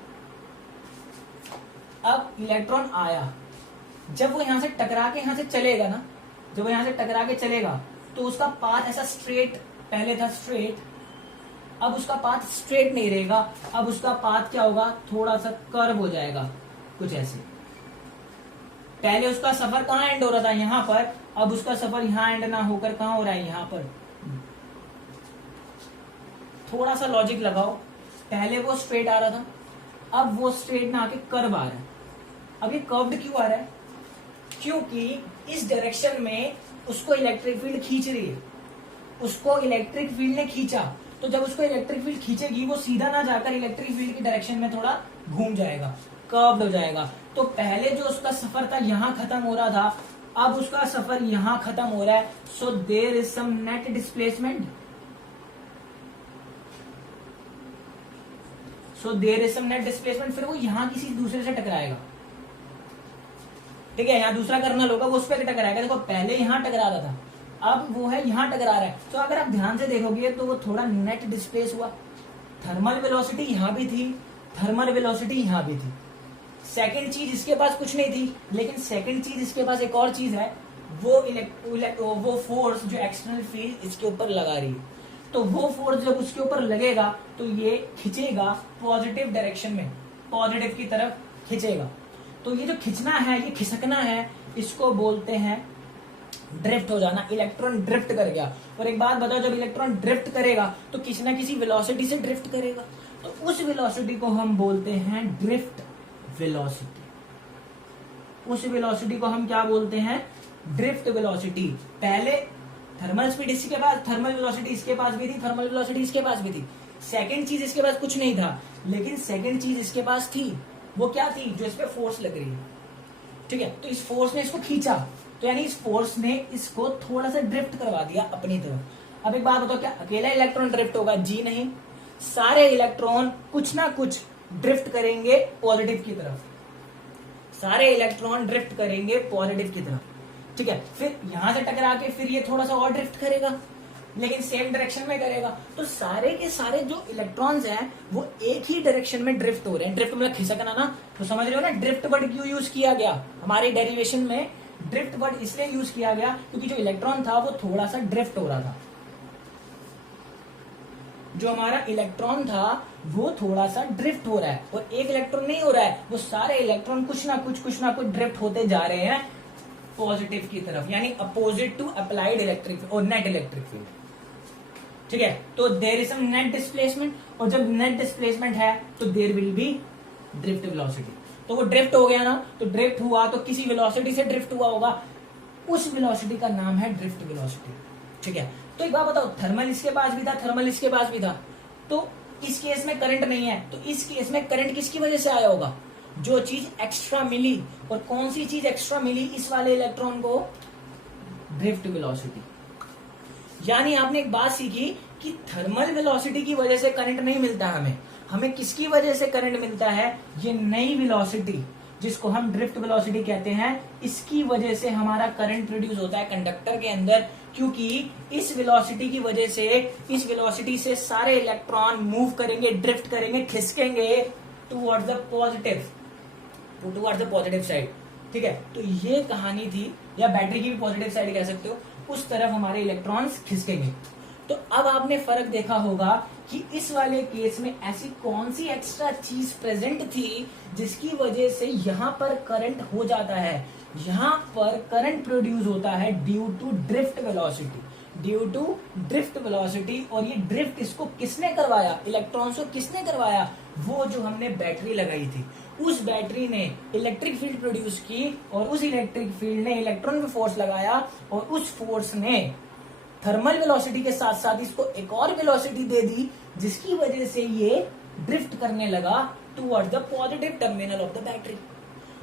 अब इलेक्ट्रॉन आया, जब वो यहां से टकरा के यहां से चलेगा ना, जब वो यहां से टकरा के चलेगा तो उसका पाथ ऐसा स्ट्रेट, पहले था स्ट्रेट, अब उसका पाथ स्ट्रेट नहीं रहेगा, अब उसका पाथ क्या होगा? थोड़ा सा कर्व हो जाएगा, कुछ ऐसे। पहले उसका सफर कहाँ एंड हो रहा था? यहाँ पर, अब उसका सफर यहाँ एंड ना होकर कहाँ हो रहा है? यहाँ पर। थोड़ा सा लॉजिक लगाओ, पहले वो स्ट्रेट आ रहा था, अब वो स्ट्रेट ना आके कर्व आ रहा है। अब ये कर्व्ड क्यों आ रहा है? क्योंकि इस डायरेक्शन में उसको इलेक्ट्रिक फील्ड खींच रही है, उसको इलेक्ट्रिक फील्ड ने खींचा, तो जब उसको इलेक्ट्रिक फील्ड खींचेगी वो सीधा ना जाकर इलेक्ट्रिक फील्ड की डायरेक्शन में थोड़ा घूम जाएगा, कर्व्ड हो जाएगा। तो पहले जो उसका सफर था यहाँ खत्म हो रहा था, अब उसका सफर यहाँ खत्म हो रहा है, so there is some net displacement, so there is some net displacement. फिर वो यहाँ किसी दूसरे से टकराएगा, ठीक है, यहाँ दूसरा कर्नल होगा, वो उस पर टकराएगा। देखो पहले यहाँ टकरा रहा था, अब वो है यहाँ टकरा रहा है। तो अगर आप ध्यान से देखोगे तो वो थोड़ा नेट डिस्प्लेस हुआ। थर्मल वेलोसिटी यहाँ भी थी, थर्मल वेलोसिटी यहाँ भी थी। सेकंड चीज इसके पास कुछ नहीं थी, लेकिन सेकंड चीज इसके पास एक और चीज है, वो फोर्स जो एक्सटर्नल फील्ड इसके ऊपर लगा रही है। तो वो फोर्स जब उसके ऊपर लगेगा तो ये खिंचेगा पॉजिटिव डायरेक्शन में, पॉजिटिव की तरफ खिंचेगा। तो ये जो खिंचना है, ये खिसकना है, इसको बोलते हैं ड्रिफ्ट हो जाना। इलेक्ट्रॉन ड्रिफ्ट कर गया। और एक बात बताओ, जब इलेक्ट्रॉन ड्रिफ्ट करेगा तो किसी ना किसी वेलोसिटी से ड्रिफ्ट करेगा, तो उस वेलोसिटी को हम बोलते हैं ड्रिफ्ट वेलोसिटी। उस वेलोसिटी को हम क्या बोलते हैं? Drift velocity. पहले थर्मल स्पीड इसके पास, थर्मल वेलोसिटी इसके पास भी थी, थर्मल वेलोसिटी इसके पास भी थी। सेकंड चीज इसके पास कुछ नहीं था, लेकिन सेकंड चीज इसके पास थी। वो क्या थी? जो इस पे फोर्स लग रही है, ठीक है। तो इस फोर्स ने इसको खींचा, तो यानी इस फोर्स ने इसको थोड़ा सा ड्रिफ्ट करवा दिया अपनी तरफ। अब एक बात बताओ, क्या अकेला इलेक्ट्रॉन ड्रिफ्ट होगा? जी नहीं, सारे इलेक्ट्रॉन कुछ ना कुछ ड्रिफ्ट करेंगे पॉजिटिव की तरफ, सारे इलेक्ट्रॉन ड्रिफ्ट करेंगे पॉजिटिव की तरफ, ठीक है। फिर यहां से टकरा के फिर ये थोड़ा सा और ड्रिफ्ट करेगा, लेकिन सेम डायरेक्शन में करेगा। तो सारे के सारे जो इलेक्ट्रॉन्स हैं वो एक ही डायरेक्शन में ड्रिफ्ट हो रहे हैं। ड्रिफ्ट मतलब खिसकना ना, तो समझ रहे हो ना ड्रिफ्ट वर्ड क्यों यूज किया गया हमारे डेरिवेशन में। ड्रिफ्ट वर्ड इसलिए यूज किया गया क्योंकि जो इलेक्ट्रॉन था वो थोड़ा सा ड्रिफ्ट हो रहा था। जो हमारा इलेक्ट्रॉन था वो थोड़ा सा ड्रिफ्ट हो रहा है, और एक इलेक्ट्रॉन नहीं हो रहा है, वो सारे इलेक्ट्रॉन कुछ ना कुछ ड्रिफ्ट होते जा रहे हैं पॉजिटिव की तरफ, यानी अपोजिट टू अप्लाइड इलेक्ट्रिक और नेट इलेक्ट्रिक फील्ड। ठीक है, तो there is some net displacement, और जब नेट डिस्प्लेसमेंट है तो there will be drift velocity. तो वो ड्रिफ्ट हो गया ना, तो ड्रिफ्ट हुआ तो किसी वेलोसिटी से ड्रिफ्ट हुआ होगा, उस वेलोसिटी का नाम है ड्रिफ्ट वेलोसिटी। ठीक है, तो एक बात बताओ, थर्मल इसके पास भी था, थर्मल इसके पास भी था, तो इस केस में करंट नहीं है, तो इस केस में करंट किसकी वजह से आया होगा? जो चीज एक्स्ट्रा मिली, और कौन सी चीज एक्स्ट्रा मिली इस वाले इलेक्ट्रॉन को? Drift velocity. यानी आपने एक बात सीखी कि थर्मल वेलोसिटी की वजह से करंट नहीं मिलता हमें किसकी वजह से करंट मिलता है? ये नई वेलोसिटी जिसको हम ड्रिफ्ट वेलोसिटी कहते हैं, इसकी वजह से हमारा करंट प्रोड्यूस होता है कंडक्टर के अंदर, क्योंकि इस वेलोसिटी की वजह से, इस वेलोसिटी से सारे इलेक्ट्रॉन मूव करेंगे, ड्रिफ्ट करेंगे, खिसकेंगे टुवर्ड्स द पॉजिटिव साइड। ठीक है, तो ये कहानी थी, या बैटरी की भी पॉजिटिव साइड कह सकते हो, उस तरफ हमारे इलेक्ट्रॉन्स खिसकेंगे। तो अब आपने फर्क देखा होगा कि इस वाले केस में ऐसी कौन सी एक्स्ट्रा चीज प्रेजेंट थी जिसकी वजह से यहां पर करंट हो जाता है, यहां पर करंट प्रोड्यूस होता है ड्यू टू ड्रिफ्ट वेलोसिटी, और ये ड्रिफ्ट इसको किसने करवाया? इलेक्ट्रॉन्स को किसने करवाया? वो जो हमने बैटरी लगाई थी, उस बैटरी ने इलेक्ट्रिक फील्ड प्रोड्यूस की, और उस इलेक्ट्रिक फील्ड ने इलेक्ट्रॉन पे फोर्स लगाया, और उस फोर्स ने थर्मल वेलोसिटी के साथ साथ इसको एक और वेलोसिटी दे दी, जिसकी वजह से ये ड्रिफ्ट करने लगा towards the positive terminal of the battery.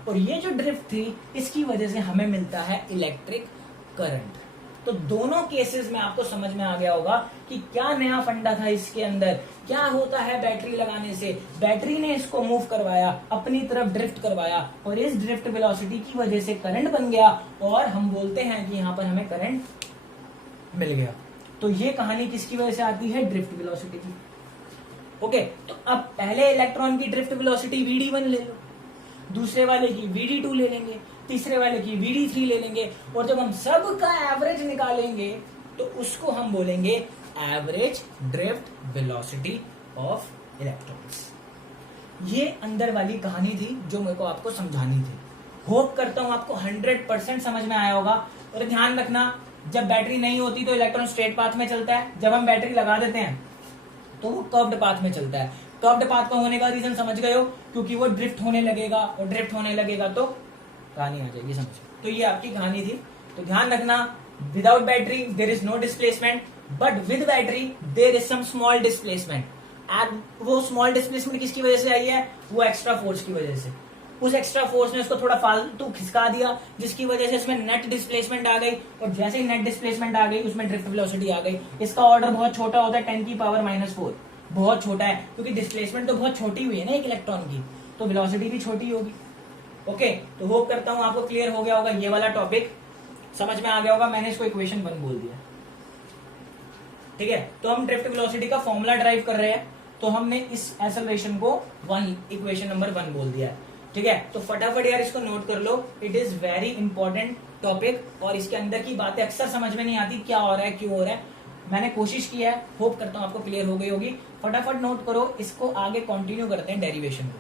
और ये जो ड्रिफ्ट थी, इसकी वजह से हमें मिलता है इलेक्ट्रिक करंट। तो दोनों केसेस में आपको समझ में आ गया होगा कि क्या नया फंडा था इसके अंदर, क्या होता है बैटरी लगाने से। बैटरी ने इसको मूव करवाया, अपनी तरफ ड्रिफ्ट करवाया, और इस ड्रिफ्ट वेलोसिटी की वजह से करंट बन गया, और हम बोलते हैं कि यहाँ पर हमें करंट मिल गया। तो ये कहानी किसकी वजह से आती है? ड्रिफ्ट वेलोसिटी की। ओके, तो अब पहले इलेक्ट्रॉन की ड्रिफ्ट वेलोसिटी Vd1 ले लो, दूसरे वाले की Vd2 ले लेंगे, तीसरे वाले की Vd3 ले लेंगे, और जब हम सब का एवरेज निकालेंगे तो उसको हम बोलेंगे average drift velocity of electrons. ये अंदर वाली कहानी थी जो मेरे को आपको समझानी थी। होप करता हूं आपको 100% समझ में आया होगा। और ध्यान रखना, जब बैटरी नहीं होती तो इलेक्ट्रॉन स्ट्रेट पाथ में चलता है, जब हम बैटरी लगा देते हैं तो वो कर्व्ड पाथ में चलता है। कर्व्ड पाथ का होने का रीजन समझ गए हो? क्योंकि वो ड्रिफ्ट होने लगेगा, और ड्रिफ्ट होने लगेगा तो कहानी आ जाएगी, समझो। तो ये आपकी कहानी थी। तो ध्यान रखना, without battery there is no displacement, but with battery there is some small displacement. वो स्मॉल डिस्प्लेसमेंट किसकी वजह से आई है? वो एक्स्ट्रा फोर्स की वजह से। उस एक्स्ट्रा फोर्स ने उसको थोड़ा फालतू खिसका दिया, जिसकी वजह से इसमें नेट डिस्प्लेसमेंट आ गई, और जैसे ही नेट डिस्प्लेसमेंट आ गई उसमें ड्रिफ्ट वेलोसिटी आ गई। इसका ऑर्डर बहुत छोटा होता है, 10⁻⁻⁴, बहुत छोटा है, क्योंकि डिस्प्लेसमेंट तो बहुत छोटी हुई है ना एक इलेक्ट्रॉन की, तो वेलोसिटी भी छोटी होगी। ओके, तो होप करता हूं आपको क्लियर हो गया होगा, ये वाला टॉपिक समझ में आ गया होगा। मैंने इसको इक्वेशन 1 बोल दिया। ठीक है, तो हम ड्रिफ्ट वेलोसिटी का फॉर्मूला ड्राइव कर रहे हैं, तो हमने इस एक्सेलरेशन को इक्वेशन नंबर 1 बोल दिया है। ठीक है, तो फटाफट यार इसको नोट कर लो, it is very important topic, और इसके अंदर की बातें अक्सर समझ में नहीं आती, क्या हो रहा है, क्यों हो रहा है। मैंने कोशिश की है, होप करता हूं आपको क्लियर हो गई होगी। फटाफट नोट करो, इसको आगे कंटिन्यू करते हैं डेरिवेशन को।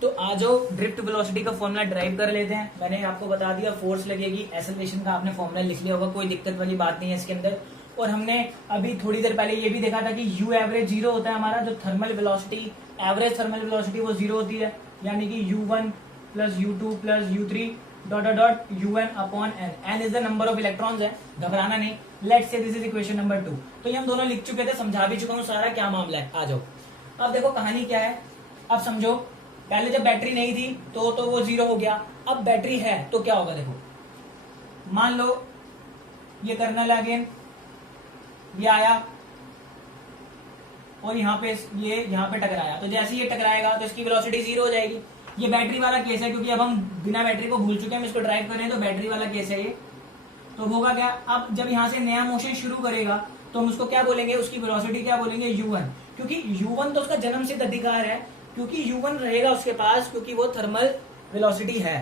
तो आज ड्रिफ्ट वेलोसिटी का फॉर्मूला ड्राइव कर लेते हैं। मैंने आपको बता दिया फोर्स लगेगी, एक्सेलरेशन का आपने फॉर्मूला लिख लिया होगा, कोई दिक्कत वाली बात नहीं है इसके अंदर। और हमने अभी थोड़ी देर पहले ये भी देखा था कि यू एवरेज 0 होता है हमारा, जो thermal velocity, average thermal velocity वो 0 होती है, यानी कि U1 plus U2 plus U3 dot UN upon n is the number of electrons है, घबराना नहीं। Let's say this is equation number 2। तो ये हम दोनों लिख चुके थे, समझा भी चुका हूँ सारा क्या मामला है। आ जाओ, अब देखो कहानी क्या है। अब समझो, पहले जब बैटरी नहीं थी तो वो 0 हो गया, अब बैटरी है तो क्या होगा। देखो, मान लो ये कर्नल अगेन ये आया, और यहाँ पे ये यहाँ पे टकराया, तो जैसे ये टकराएगा तो इसकी वेलोसिटी 0 हो जाएगी। ये बैटरी वाला केस है, क्योंकि अब हम बिना बैटरी को भूल चुके हैं, हम इसको ड्राइव कर रहे हैं, तो बैटरी वाला केस है ये। तो होगा क्या, अब जब यहाँ से नया मोशन शुरू करेगा तो हम उसको क्या बोलेंगे, उसकी वेलोसिटी क्या बोलेंगे, U1, क्योंकि U1 तो उसका जन्म सिद्ध अधिकार है, क्योंकि U1 रहेगा उसके पास, क्योंकि वो थर्मल वेलोसिटी है।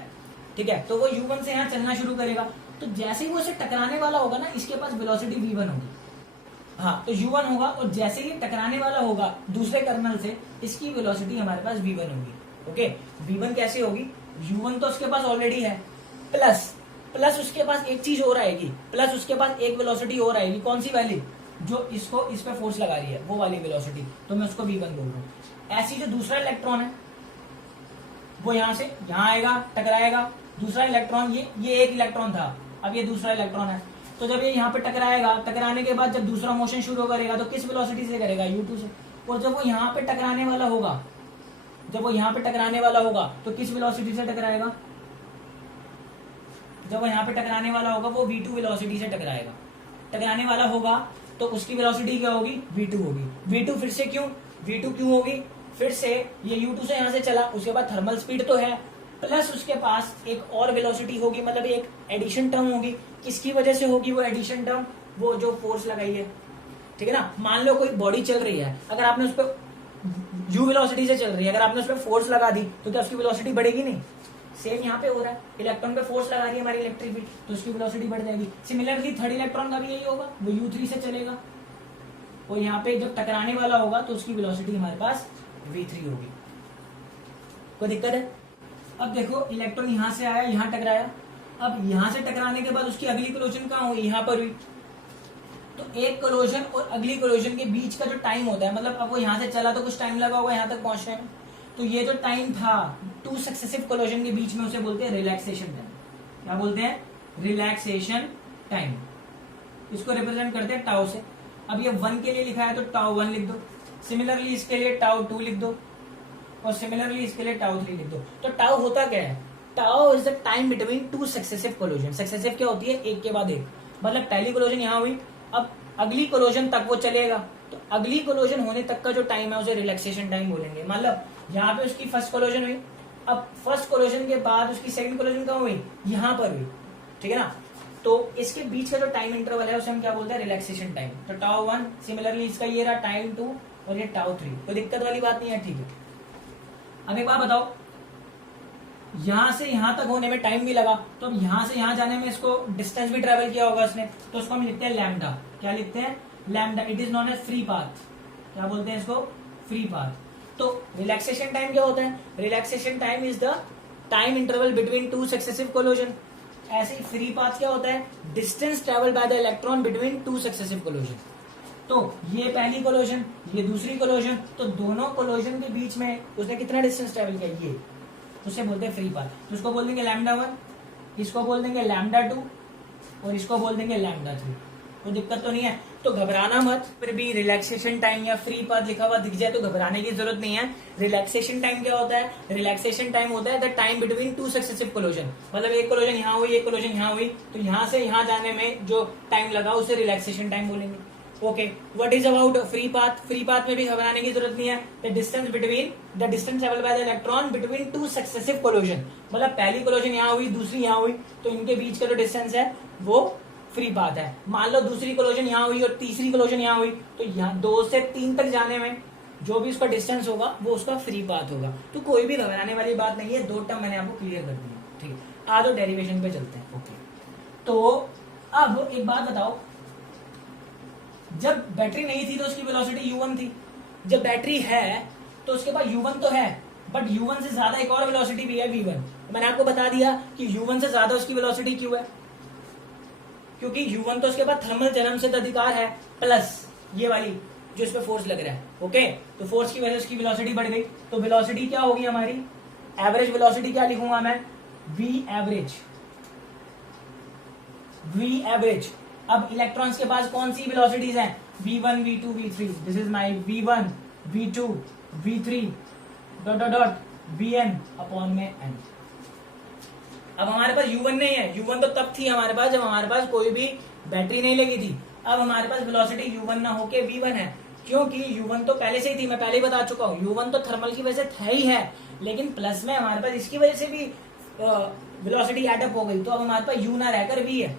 ठीक है, तो वो u1 से यहाँ चलना शुरू करेगा। तो जैसे ही वो इसे टकराने वाला होगा ना, इसके पास वेलोसिटी v1 होगी। हाँ, तो u1 होगा और जैसे ही टकराने वाला होगा दूसरे कर्नल से, इसकी वेलोसिटी हमारे पास v1 होगी। ओके, v1 कैसे होगी, u1 तो उसके पास ऑलरेडी है, प्लस उसके पास एक चीज और आएगी, प्लस उसके पास एक वेलोसिटी और आएगी। कौन सी वाली, जो इसको इस पे फोर्स लगा रही है, वो वाली वेलोसिटी, तो मैं उसको v1 बोल रहा हूँ। ऐसी जो दूसरा इलेक्ट्रॉन है वो यहां से यहां आएगा, टकराएगा। दूसरा इलेक्ट्रॉन, ये एक इलेक्ट्रॉन था, अब ये दूसरा इलेक्ट्रॉन है। तो जब ये यहाँ पे टकराएगा, टकराने के बाद जब दूसरा मोशन शुरू करेगा तो किस वेलोसिटी से करेगा, u2 से। और जब वो यहाँ पे टकराने वाला होगा, तो किस वेलोसिटी से टकराएगा, जब वो यहाँ पे टकराने वाला होगा वो v2 वेलोसिटी से टकराएगा। टकराने वाला होगा तो उसकी वेलोसिटी क्या होगी, v2 होगी। v2 फिर से क्यों, v2 क्यों होगी, फिर से ये u2 से यहाँ से चला, उसके बाद थर्मल स्पीड तो है, प्लस उसके पास एक और वेलोसिटी होगी, मतलब एक एडिशन टर्म होगी। किसकी वजह से होगी वो एडिशन टर्म, वो जो फोर्स लगाई है, ठीक है ना। मान लो कोई बॉडी चल रही है, अगर आपने उस पर u वेलोसिटी से चल रही है, अगर आपने उस पर फोर्स लगा दी तो क्या उसकी वेलोसिटी बढ़ेगी, नहीं। सेम यहाँ पे हो रहा है, इलेक्ट्रॉन पे फोर्स लगा रही है हमारी इलेक्ट्रिक फील्ड, तो उसकी वेलोसिटी बढ़ जाएगी। सिमिलरली थर्ड इलेक्ट्रॉन का भी यही होगा, वो u3 से चलेगा और यहाँ पे जब टकराने वाला होगा तो उसकी वेलोसिटी हमारे पास v3 होगी। कोई दिक्कत है। अब देखो इलेक्ट्रॉन यहाँ से आया, यहाँ टकराया, अब यहाँ से टकराने के बाद उसकी अगली कोलिजन कहाँ हुई, यहाँ पर हुई। तो एक कोलिजन और अगली कोलिजन के बीच का जो टाइम होता है, मतलब अब वो यहाँ से चला तो कुछ टाइम लगा होगा यहाँ तक पहुंचने में, तो ये जो टाइम था टू सक्सेसिव कोलिजन के बीच में, उसे बोलते हैं रिलैक्सेशन टाइम। क्या बोलते हैं, रिलैक्सेशन टाइम। इसको रिप्रेजेंट करते हैं टाउ से। अब ये 1 के लिए लिखा है तो टाउ 1 लिख दो, सिमिलरली इसके लिए टाउ 2 लिख दो, और सिमिलरली इसके लिए टाउ 3 लिख दो। तो टाउ होता क्या है, tau is the time between two successive collision. Successive क्या होती है, एक के बाद एक, मतलब पहली कोलिजन यहाँ हुई, अब अगली कोलिजन तक वो चलेगा, तो अगली कोलिजन होने तक का जो टाइम है उसे रिलैक्सेशन टाइम बोलेंगे। मतलब यहाँ पे उसकी फर्स्ट कोलिजन हुई, अब फर्स्ट कोलिजन के बाद उसकी सेकंड कोलिजन कहाँ हुई, यहाँ पर हुई, ठीक है ना। तो इसके बीच का जो टाइम इंटरवल है उसे हम क्या बोलते हैं, रिलैक्सेशन टाइम। तो टाउ 1, सिमिलरली इसका ये रहा टाइम 2, और ये टाउ 3। कोई दिक्कत वाली बात नहीं है, ठीक है। अब एक बात बताओ, यहां से यहां तक होने में टाइम भी लगा, तो अब यहां से यहां जाने में इसको डिस्टेंस भी ट्रेवल किया होगा इसने, तो उसको हम लिखते हैं लैम्डा। क्या लिखते हैं, lambda. It is known as free path. क्या बोलते हैं इसको, फ्री पाथ। तो रिलैक्सेशन टाइम क्या होता है, relaxation time is the time interval between two successive collision. ऐसे ही फ्री पाथ क्या होता है, distance travel by the electron between two successive collision. तो ये पहली कोलिजन, ये दूसरी कोलिजन, तो दोनों कोलिजन के बीच में उसने कितना डिस्टेंस ट्रेवल किया, ये, उसे बोलते हैं फ्री पाथ। तो उसको बोल देंगे लैम्डा 1, इसको बोल देंगे लैम्डा 2, और इसको बोल देंगे लैम्डा 3। कोई दिक्कत तो नहीं है। तो घबराना मत, फिर भी रिलैक्सेशन टाइम या फ्री पाथ लिखा हुआ दिख जाए तो घबराने की जरूरत नहीं है। रिलैक्सेशन टाइम क्या होता है, रिलैक्सेशन टाइम होता है the time between two successive collision. मतलब एक कोलिजन यहाँ हुई, एक कोलिजन यहाँ हुई, तो यहाँ से यहाँ जाने में जो टाइम लगा उसे रिलैक्सेशन टाइम बोलेंगे। Okay, what is about free path, free path में भी घबराने की जरूरत नहीं है। The distance travel by the electron between two successive collision, मतलब पहली कोलिजन यहाँ हुई, दूसरी यहाँ हुई, तो इनके बीच का जो डिस्टेंस है वो फ्री पाथ है। मान लो दूसरी कोलिजन यहाँ हुई और तीसरी कोलिजन यहाँ हुई, तो यहाँ 2 से 3 तक जाने में जो भी उसका डिस्टेंस होगा वो उसका फ्री पाथ होगा। तो कोई भी घबराने वाली बात नहीं है, 2 टर्म मैंने आपको क्लियर कर दिया, ठीक है। आ जाओ डेरिवेशन पे चलते हैं। ओके, तो अब एक बात बताओ, जब बैटरी नहीं थी तो उसकी वेलोसिटी u1 थी, जब बैटरी है तो उसके पास u1 तो है, बट u1 से ज्यादा एक और वेलोसिटी भी है v1। मैंने आपको बता दिया कि u1 से ज्यादा उसकी वेलोसिटी क्यों है, क्योंकि u1 तो उसके पास थर्मल जन्म से अधिकार है, प्लस ये वाली जो इस पे फोर्स लग रहा है। ओके, तो फोर्स की वजह से उसकी वेलोसिटी बढ़ गई, तो वेलोसिटी क्या होगी हमारी, एवरेज वेलोसिटी क्या लिखूंगा मैं, v एवरेज। अब इलेक्ट्रॉन्स के पास कौन सी वेलोसिटीज हैं, v1 v2 v3, this is my v1 v2 v3 dot dot dot vn upon में n। अब हमारे पास u1 नहीं है, u1 तो तब थी हमारे पास जब हमारे पास कोई भी बैटरी नहीं लगी थी। अब हमारे पास वेलोसिटी u1 ना होके v1 है, क्योंकि u1 तो पहले से ही थी, मैं पहले ही बता चुका हूँ। u1 तो थर्मल की वजह से था ही है, लेकिन प्लस में हमारे पास इसकी वजह से भी वेलोसिटी एडअप हो गई, तो अब हमारे पास u ना रहकर v है।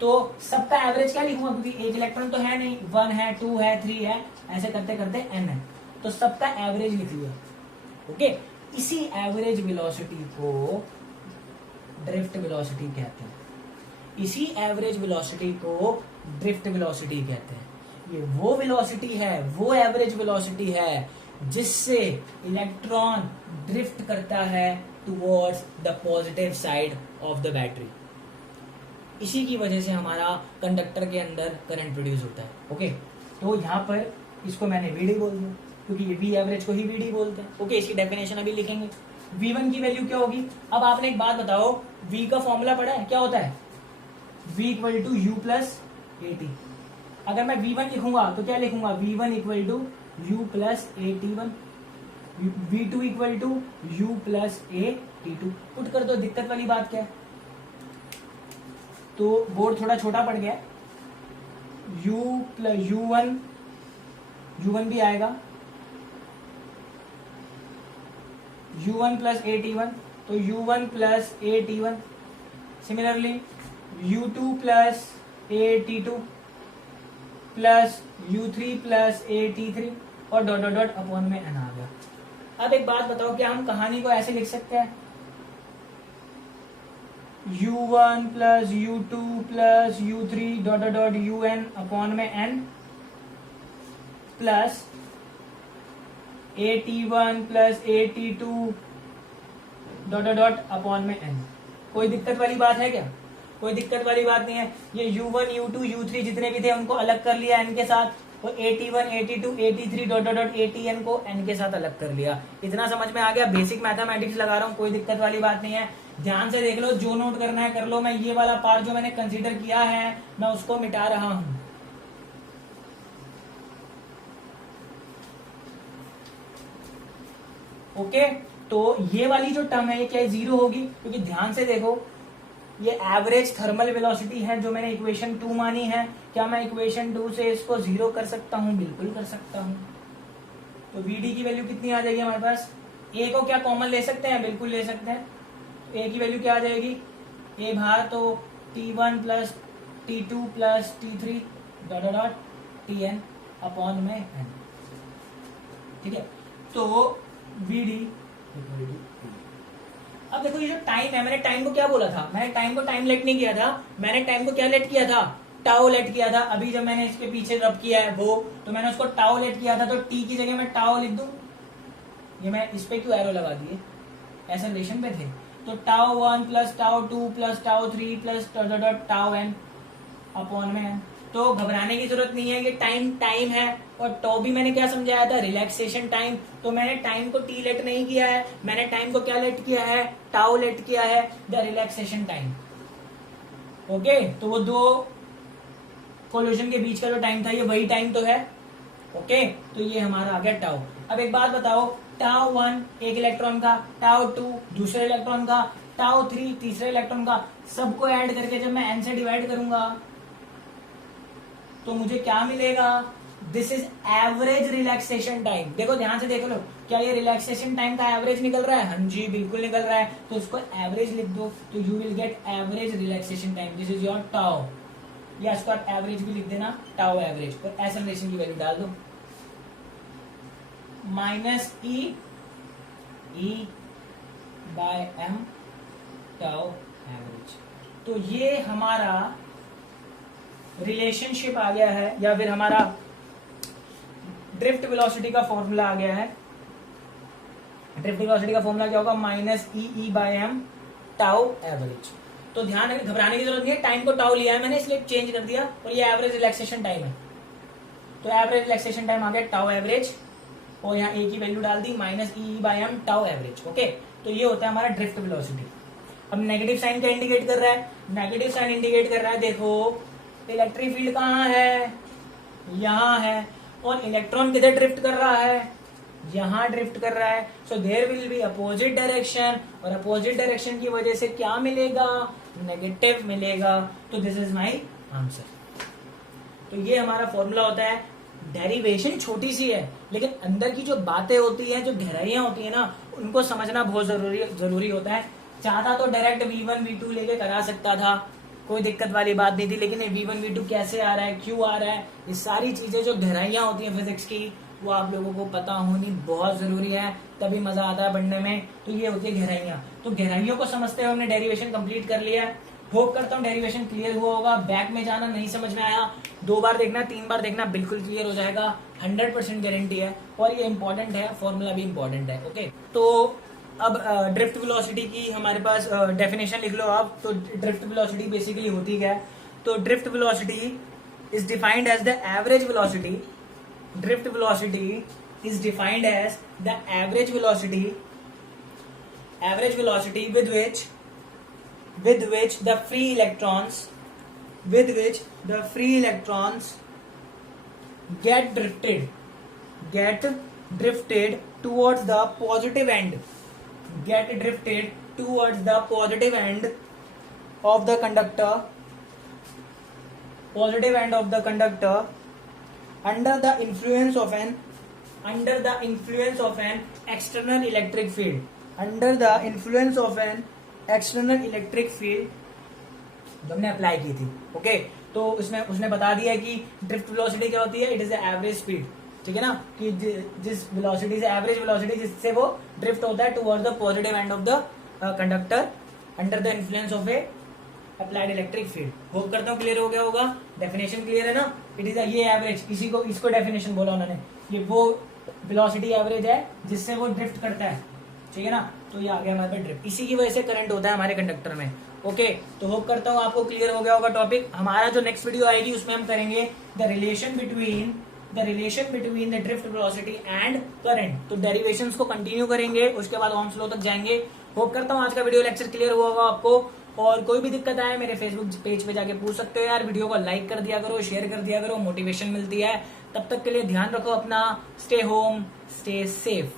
तो सबका एवरेज क्या लिखूंगा, क्योंकि एक इलेक्ट्रॉन तो है नहीं, 1 है, 2 है, 3 है, ऐसे करते करते n है, तो सबका एवरेज लिख लिया। ओके, इसी एवरेज वेलोसिटी को ड्रिफ्ट वेलोसिटी कहते हैं। इसी एवरेज वेलोसिटी को ड्रिफ्ट वेलोसिटी कहते हैं। ये वो वेलोसिटी है, वो एवरेज वेलोसिटी है जिससे इलेक्ट्रॉन ड्रिफ्ट करता है towards the positive side of the battery. इसी की वजह से हमारा कंडक्टर के अंदर करंट प्रोड्यूस होता है। ओके, तो यहाँ पर इसको मैंने वीडी बोल दिया क्योंकि ये वी एवरेज को ही वीडी बोलते हैं। ओके, इसकी डेफिनेशन अभी लिखेंगे। V1 की वैल्यू क्या होगी? अब आपने एक बात बताओ, V का फॉर्मूला पढ़ा है, क्या होता है? V equal to u plus AT। अगर मैं V1 लिखूंगा तो क्या लिखूंगा? V1 equal to u plus AT1, V2 equal to u plus AT2। Put कर दो, दिक्कत वाली बात क्या है? तो बोर्ड थोड़ा छोटा पड़ गया, U प्लस U1 भी आएगा, U1 प्लस AT1, तो U1 plus AT1। Similarly U2 plus AT2 plus U3 plus AT3 और डॉट डॉट डॉट अपॉन में n आ गया। अब एक बात बताओ, क्या हम कहानी को ऐसे लिख सकते हैं? U1 plus U2 plus U3 dot dot dot UN upon में n plus AT1 plus AT2 dot dot dot upon में n। कोई दिक्कत वाली बात है क्या? कोई दिक्कत वाली बात नहीं है। ये U1 U2 U3 जितने भी थे उनको अलग कर लिया n के साथ, और AT1 AT2 AT3 dot dot dot ATN को n के साथ अलग कर लिया। इतना समझ में आ गया? बेसिक मैथमेटिक्स लगा रहा हूँ, कोई दिक्कत वाली बात नहीं है। ध्यान से देख लो, जो नोट करना है कर लो। मैं ये वाला पार्ट जो मैंने कंसीडर किया है मैं उसको मिटा रहा हूं। ओके, तो ये वाली जो टर्म है ये क्या जीरो होगी? क्योंकि ध्यान से देखो, ये एवरेज थर्मल वेलोसिटी है जो मैंने इक्वेशन 2 मानी है। क्या मैं इक्वेशन 2 से इसको जीरो कर सकता हूं? बिल्कुल कर सकता हूं। तो VD की वैल्यू कितनी आ जाएगी हमारे पास? A को क्या कॉमन ले सकते हैं? बिल्कुल ले सकते हैं। तो A की वैल्यू क्या आ जाएगी? A बाहर, तो T1 plus T2 plus T3 dot dot dot TN upon में n। ठीक है, तो VD। अब देखो ये जो टाइम है, मैंने टाइम को क्या बोला था? मैंने टाइम को टाइम लेट नहीं किया था, मैंने टाइम को क्या लेट किया था? टाओ लेट किया था। अभी जब मैंने इसके पीछे रब किया है वो, तो मैंने उसको टाओ लेट किया था, तो टी की जगह मैं टाओ लिख दूं। ये मैं इस पे क्यों एरो लगा दिए? ऐसा रिलेशन पे थे। तो tau 1 plus tau 2 plus tau 3 plus tau n upon में n। तो घबराने की जरूरत नहीं है, ये टाइम है। और टॉ भी मैंने क्या समझाया था? Relaxation time. तो मैंने टाइम को टी लेट नहीं किया है, मैंने टाइम को क्या लेट किया है? टाउ लेट किया है, द रिलैक्सेशन टाइम। ओके, तो वो दो कोलिजन के बीच का जो टाइम था ये वही टाइम तो है। ओके, तो ये हमारा आ गया टाउ। अब एक बात बताओ, टाउ 1 एक इलेक्ट्रॉन का, टाउ 2 दूसरे इलेक्ट्रॉन का, टाउ 3 तीसरे इलेक्ट्रॉन का, सबको ऐड करके जब मैं n से डिवाइड करूंगा तो मुझे क्या मिलेगा? This is average relaxation time. देखो ध्यान से देख लो, क्या ये रिलैक्सेशन टाइम का एवरेज निकल रहा है? हाँ जी, बिल्कुल निकल रहा है। तो उसको एवरेज लिख दो, तो you will get average relaxation time. This is your tau, या इसको आप एवरेज भी लिख देना, टाउ एवरेज। और एक्सेलरेशन की वैल्यू डाल दो, minus E by M tau average. तो ये हमारा रिलेशनशिप आ गया है, या फिर हमारा ड्रिफ्ट वेलोसिटी का फॉर्मूला आ गया है। ड्रिफ्ट वेलोसिटी का फॉर्मूला क्या होगा? Minus E by M tau average. तो ध्यान रखिए, घबराने की जरूरत नहीं है। टाइम को टाउ लिया है मैंने, इसलिए चेंज कर दिया, और ये एवरेज रिलैक्सेशन टाइम है। तो एवरेज रिलैक्सेशन टाइम आ गया टाउ एवरेज, और यहाँ ए की वैल्यू डाल दी, minus E by M tau average. Okay, तो ये होता है हमारा ड्रिफ्ट वेलोसिटी। अब नेगेटिव साइन क्या इंडिकेट कर रहा है? नेगेटिव साइन इंडिकेट कर रहा है, देखो इलेक्ट्रिक फील्ड कहाँ है? यहाँ है। और इलेक्ट्रॉन किधर ड्रिफ्ट कर रहा है? यहाँ ड्रिफ्ट कर रहा है। So there will be opposite direction, और अपोजिट डायरेक्शन की वजह से क्या मिलेगा? नेगेटिव मिलेगा। तो दिस इज माई आंसर। तो ये हमारा फॉर्मूला होता है। डेरिवेशन छोटी सी है, लेकिन अंदर की जो बातें होती है, जो गहराइयां होती है ना, उनको समझना बहुत जरूरी होता है। चाहता तो डायरेक्ट V1 V2 लेके करा सकता था, कोई दिक्कत वाली बात नहीं थी, लेकिन V1 V2 कैसे आ रहा है, क्यों आ रहा है, ये सारी चीजें जो गहराइयां होती हैं फिजिक्स की, वो आप लोगों को पता होनी बहुत जरूरी है, तभी मजा आता है पढ़ने में। तो ये होती है गहराइयां। तो गहराइयों को समझते हुए हमने डेरिवेशन कंप्लीट कर लिया है। होप करता हूँ डेरिवेशन क्लियर हुआ होगा। बैक में जाना, नहीं समझ में आया 2 बार देखना, 3 बार देखना, बिल्कुल क्लियर हो जाएगा, 100% गारंटी है। और ये इंपॉर्टेंट है, फॉर्मूला भी इंपॉर्टेंट है। ओके, तो अब ड्रिफ्ट वेलोसिटी की हमारे पास डेफिनेशन लिख लो आप। तो ड्रिफ्ट वेलोसिटी बेसिकली होती क्या है? तो drift velocity is defined as the average velocity. Drift velocity is defined as the average velocity with which the free electrons get drifted towards the positive end of the conductor under the influence of an external electric field हमने apply की थी। Okay, तो उसने बता दिया कि drift velocity क्या होती है। It is the average speed, ठीक है ना, कि जिस वेलोसिटी से एवरेज वेलोसिटी जिससे वो ड्रिफ्ट होता है toward the positive end of the conductor under the influence of A applied electric field. Hope करता हूँ क्लियर हो गया होगा। डेफिनेशन क्लियर है ना। इट इज ये एवरेज, इसको डेफिनेशन बोला उन्होंने, ये वो वेलोसिटी एवरेज है जिससे वो ड्रिफ्ट करता है, ठीक है ना। तो ये आ गया हमारे पास ड्रिफ्ट। इसी की वजह से करंट होता है हमारे कंडक्टर में। ओके, तो होप करता हूँ आपको क्लियर हो गया होगा टॉपिक। हमारा जो नेक्स्ट वीडियो आएगी उसमें हम करेंगे the relation between the drift velocity and current. तो डेरिवेशंस को कंटिन्यू करेंगे, उसके बाद ओम्स लॉ तक जाएंगे। होप करता हूँ आज का वीडियो लेक्चर क्लियर हुआ होगा आपको। और कोई भी दिक्कत आए मेरे फेसबुक पेज पे जाके पूछ सकते हो यार। वीडियो को लाइक कर दिया करो, शेयर कर दिया करो, मोटिवेशन मिलती है। तब तक के लिए ध्यान रखो अपना। Stay home, stay safe.